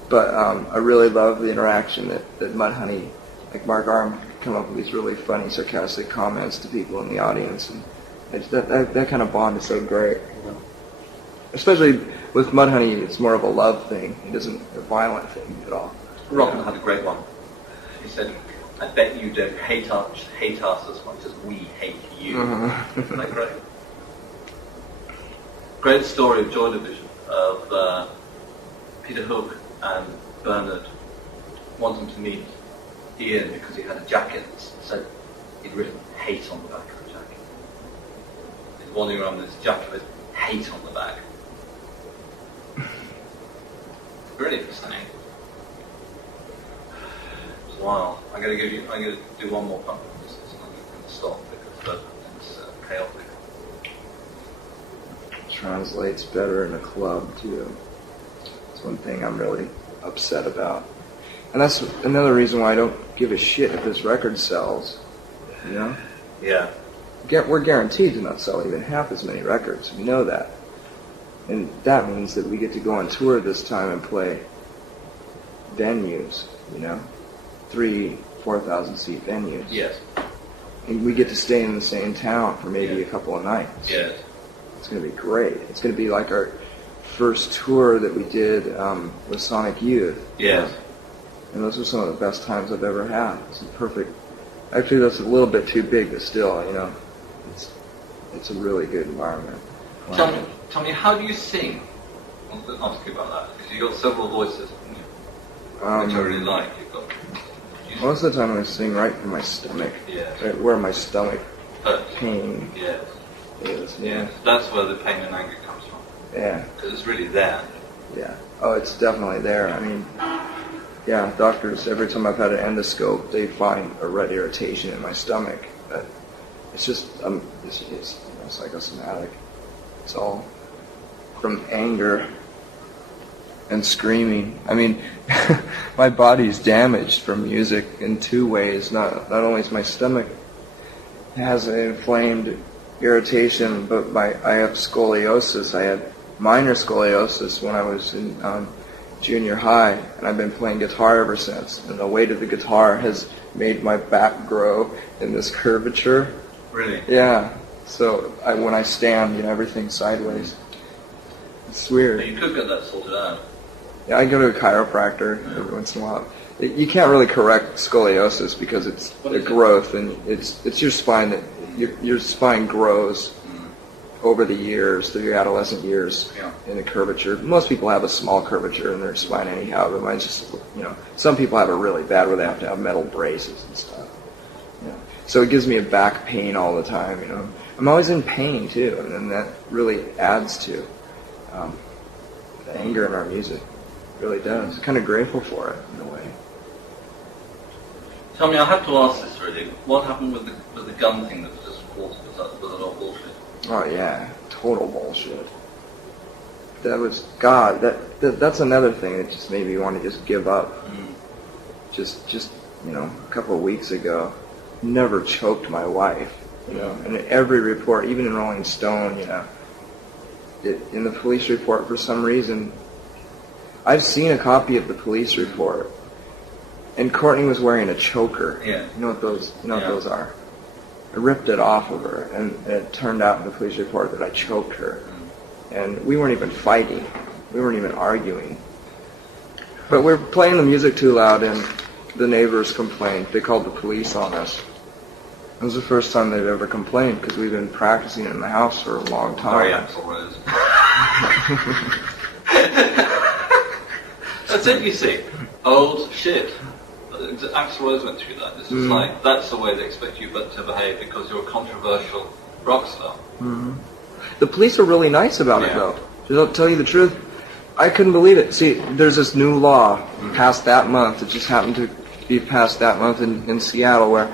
but I really love the interaction that Mudhoney, like Mark Arm, come up with these really funny, sarcastic comments to people in the audience, and that kind of bond is so great. Especially with Mudhoney, it's more of a love thing. It isn't a violent thing at all. Robin had a great one. He said, "I bet you don't hate us as much as we hate you." Isn't that great? Great story of Joy Division of Peter Hook and Bernard wanting to meet Ian because he had a jacket that said he'd written "hate" on the back of the jacket. He's wandering around with his jacket with "hate" on the back. Really fascinating. It's wild. I'm going to do one more pump on this, and I'm going to stop because it's chaotic. Translates better in a club too. It's one thing I'm really upset about, and that's another reason why I don't give a shit if this record sells. Yeah. We're guaranteed to not sell even half as many records. We know that. And that means that we get to go on tour this time and play venues, 300, 4,000 seat venues. Yes. And we get to stay in the same town for maybe a couple of nights. Yes. It's going to be great. It's going to be like our first tour that we did with Sonic Youth. Yes. And those were some of the best times I've ever had. It's perfect. Actually, that's a little bit too big, but still, it's a really good environment. Tell me, how do you sing? I want to ask you about that, because you've got several voices, which I really like. Most of the time I sing right from my stomach. Yes. Right where my stomach pain is. Yes. That's where the pain and anger comes from. Yeah. Because it's really there. Yeah. Oh, it's definitely there. I mean, yeah, doctors, every time I've had an endoscope, they find a red irritation in my stomach. But it's just, it's psychosomatic. It's all from anger and screaming. I mean, my body's damaged from music in two ways. Not only is my stomach has an inflamed irritation, but I have scoliosis. I had minor scoliosis when I was in junior high, and I've been playing guitar ever since. And the weight of the guitar has made my back grow in this curvature. Really? Yeah. So when I stand, everything's sideways. It's weird. But you could get that sorted out. Yeah, I go to a chiropractor every once in a while. You can't really correct scoliosis because it's a growth, and it's your spine that your spine grows over the years, through your adolescent years, in a curvature. Most people have a small curvature in their spine anyhow, but mine's just, some people have it really bad where they have to have metal braces and stuff. So it gives me a back pain all the time, I'm always in pain too, and then that really adds to the anger in our music. It really does. Kind of grateful for it in a way. Tell me, I have to ask this really. What happened with the gun thing that was just reported? Was it all bullshit? Oh yeah, total bullshit. That was that's another thing that just made me want to just give up. Just a couple of weeks ago, never choked my wife. And in every report, even in Rolling Stone, in the police report, for some reason, I've seen a copy of the police report, and Courtney was wearing a choker. Yeah. You know what those are? I ripped it off of her, and it turned out in the police report that I choked her. And we weren't even fighting. We weren't even arguing. But we were playing the music too loud, and the neighbors complained. They called the police on us. It was the first time they'd ever complained, because we've been practicing in the house for a long time. Very Axl Rose. That's it, you see. Old shit. Axl Rose went through that. This is like, that's the way they expect you to behave because you're a controversial rock star. Mm-hmm. The police are really nice about it, though. To tell you the truth, I couldn't believe it. See, there's this new law passed that month. It just happened to be passed that month in Seattle, where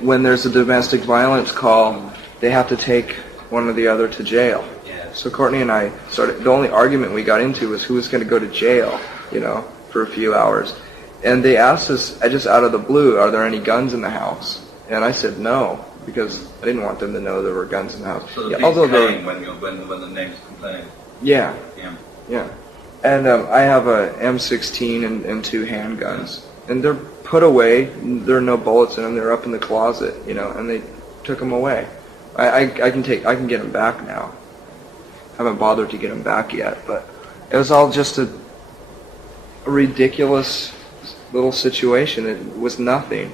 when there's a domestic violence call, they have to take one or the other to jail. Yes. So Courtney and I started, the only argument we got into was who was going to go to jail, for a few hours. And they asked us, just out of the blue, are there any guns in the house? And I said no, because I didn't want them to know there were guns in the house. So the police came when the names complained. Yeah. And I have a M16 and 2 handguns. And they're put away. There are no bullets in them. They're up in the closet, and they took them away. I can get them back now. Haven't bothered to get them back yet, but it was all just a ridiculous little situation. It was nothing.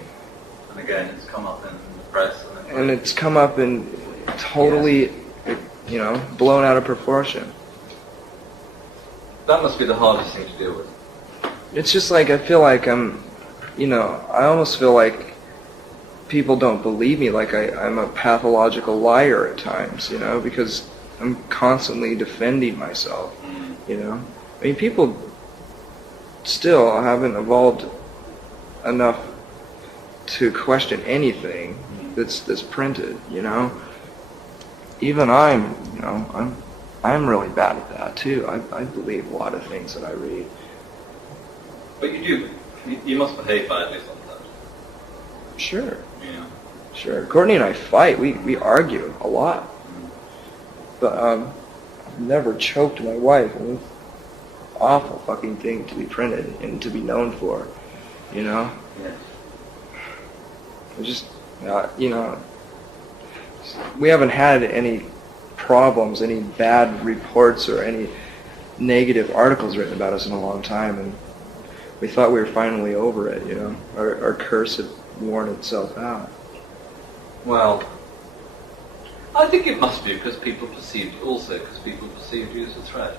And again, it's come up in the press. And it's come up and totally, blown out of proportion. That must be the hardest thing to deal with. It's just like, I feel like I almost feel like people don't believe me, like I'm a pathological liar at times, because I'm constantly defending myself, I mean, people still haven't evolved enough to question anything that's printed, Even I'm really bad at that too. I believe a lot of things that I read. But you must behave badly sometimes. Sure. Yeah. Sure. Courtney and I fight. We argue a lot. But I've never choked my wife. I mean, it's an awful fucking thing to be printed and to be known for, Yes. Just, we haven't had any problems, any bad reports or any negative articles written about us in a long time, and we thought we were finally over it, Our curse had worn itself out. Well, I think it must be because people perceived you as a threat.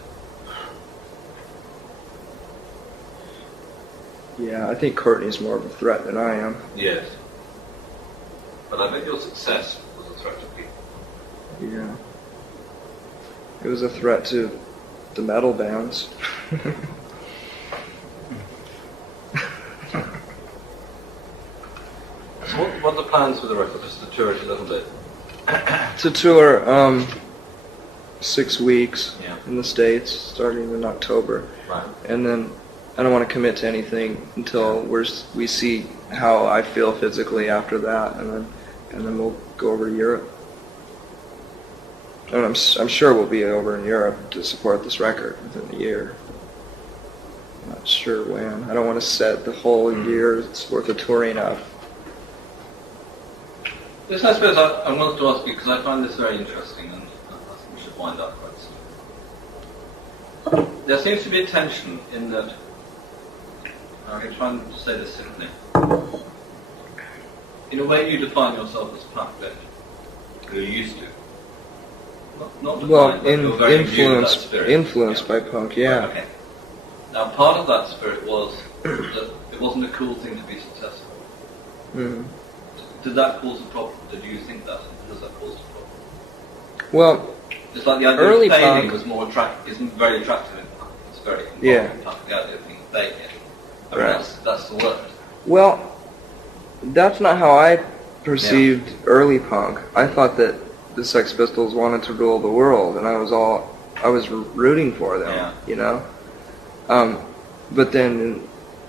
Yeah, I think Courtney's more of a threat than I am. Yes. But I bet your success was a threat to people. Yeah. It was a threat to the metal bands. So what are the plans for the record? Just to tour it a little bit? To tour 6 weeks Yeah. in the States, starting in October. Right. And then I don't want to commit to anything until we see how I feel physically after that, and then we'll go over to Europe. And I'm sure we'll be over in Europe to support this record within the year. I'm not sure when. I don't want to set the whole year's worth of touring up. Yes, I suppose I wanted to ask you, because I find this very interesting, and I think we should wind up quite soon. There seems to be a tension in that, I'm trying to say this simply, in a way you define yourself as punk then, you used to. Not defined, but you're very imbued with that spirit. Influenced by punk, yeah. Right, okay. Now part of that spirit was that it wasn't a cool thing to be successful. Mm-hmm. Did that cause a problem? Did you think that? Does that cause a problem? Well, it's like the idea early of failing punk was more isn't very attractive in punk. It's very yeah. punk, the idea of being failing. I mean, Right. that's the word. Well, that's not how I perceived early punk. I thought that the Sex Pistols wanted to rule the world, and I was rooting for them, But then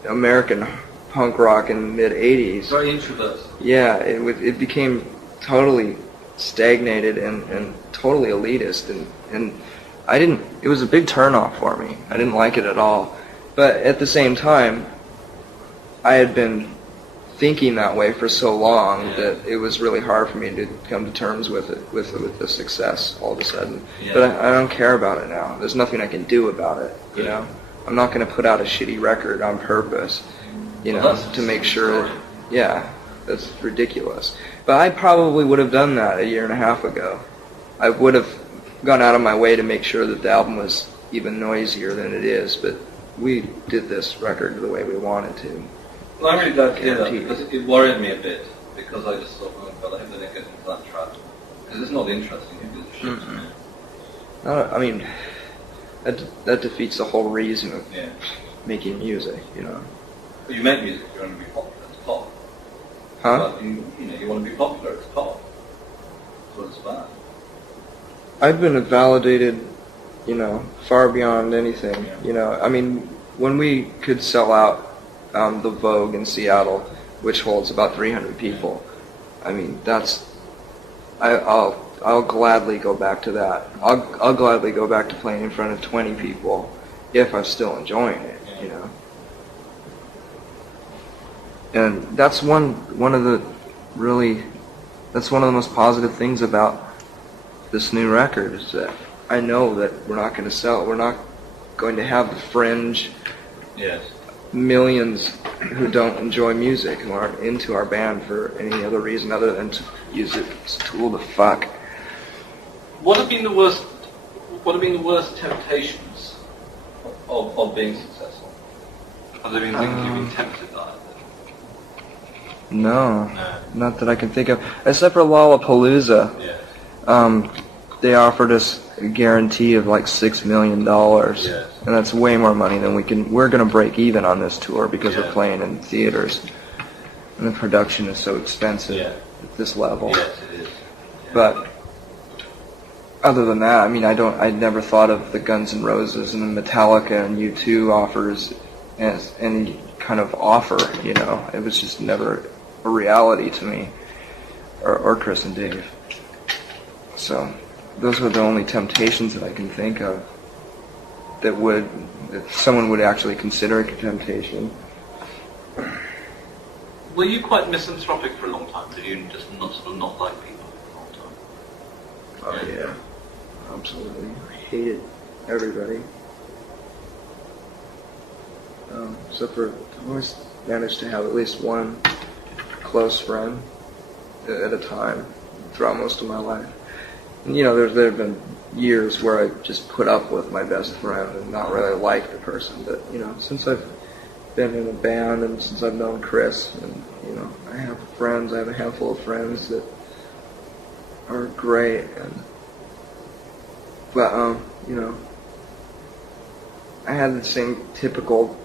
American punk rock in the mid-'80s, Very introverted. yeah, it became totally stagnated and totally elitist, and it was a big turnoff for me. I didn't like it at all. But at the same time, I had been thinking that way for so long that it was really hard for me to come to terms with it, with the success all of a sudden. Yeah. But I don't care about it now. There's nothing I can do about it, I'm not going to put out a shitty record on purpose, to make sure. Yeah, that's ridiculous. But I probably would have done that a year and a half ago. I would have gone out of my way to make sure that the album was even noisier than it is, but we did this record the way we wanted to. Well, I'm really glad to hear that, because it worried me a bit, because I just thought, oh God, I hope they don't get into that trap. Because it's not interesting, it is shit to me. I mean, that defeats the whole reason of Yeah. making music, But you make music, you want to be popular, it's pop. Huh? But you want to be popular, it's pop. That's what it's about. I've been validated, far beyond anything. Yeah. I mean, when we could sell out the Vogue in Seattle, which holds about 300 people, I mean, I'll gladly go back to that. I'll gladly go back to playing in front of 20 people if I'm still enjoying it, And that's one of the most positive things about this new record, is that I know that we're not going to have the fringe Yes. millions who don't enjoy music, who aren't into our band for any other reason other than to use it as a tool to fuck. What have been the worst temptations of being successful? Have there been things you've been tempted by? No, not that I can think of. Except for Lollapalooza. Yes. They offered us a guarantee of like $6 million. Yes. And that's way more money than we're going to break even on this tour because we're playing in theaters. And the production is so expensive at this level. Yes, it is. Yeah. But other than that, I mean, I never thought of the Guns N' Roses and the Metallica and U2 offers as any kind of offer, It was just never a reality to me, or Chris and Dave. So those were the only temptations that I can think of that someone would actually consider a temptation. Were you quite misanthropic for a long time? Did you just not like people for a long time? Oh yeah, absolutely. I hated everybody. Except for, I always managed to have at least one close friend at a time throughout most of my life. And, there have been years where I just put up with my best friend and not really like the person. But, since I've been in a band and since I've known Chris, and, I have friends, I have a handful of friends that are great. But, I had the same typical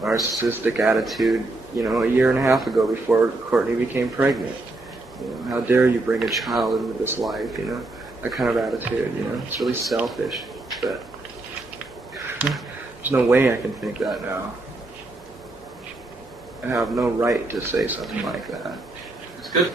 narcissistic attitude, a year and a half ago before Courtney became pregnant. How dare you bring a child into this life, that kind of attitude, it's really selfish, but there's no way I can think that now. I have no right to say something like that. It's good.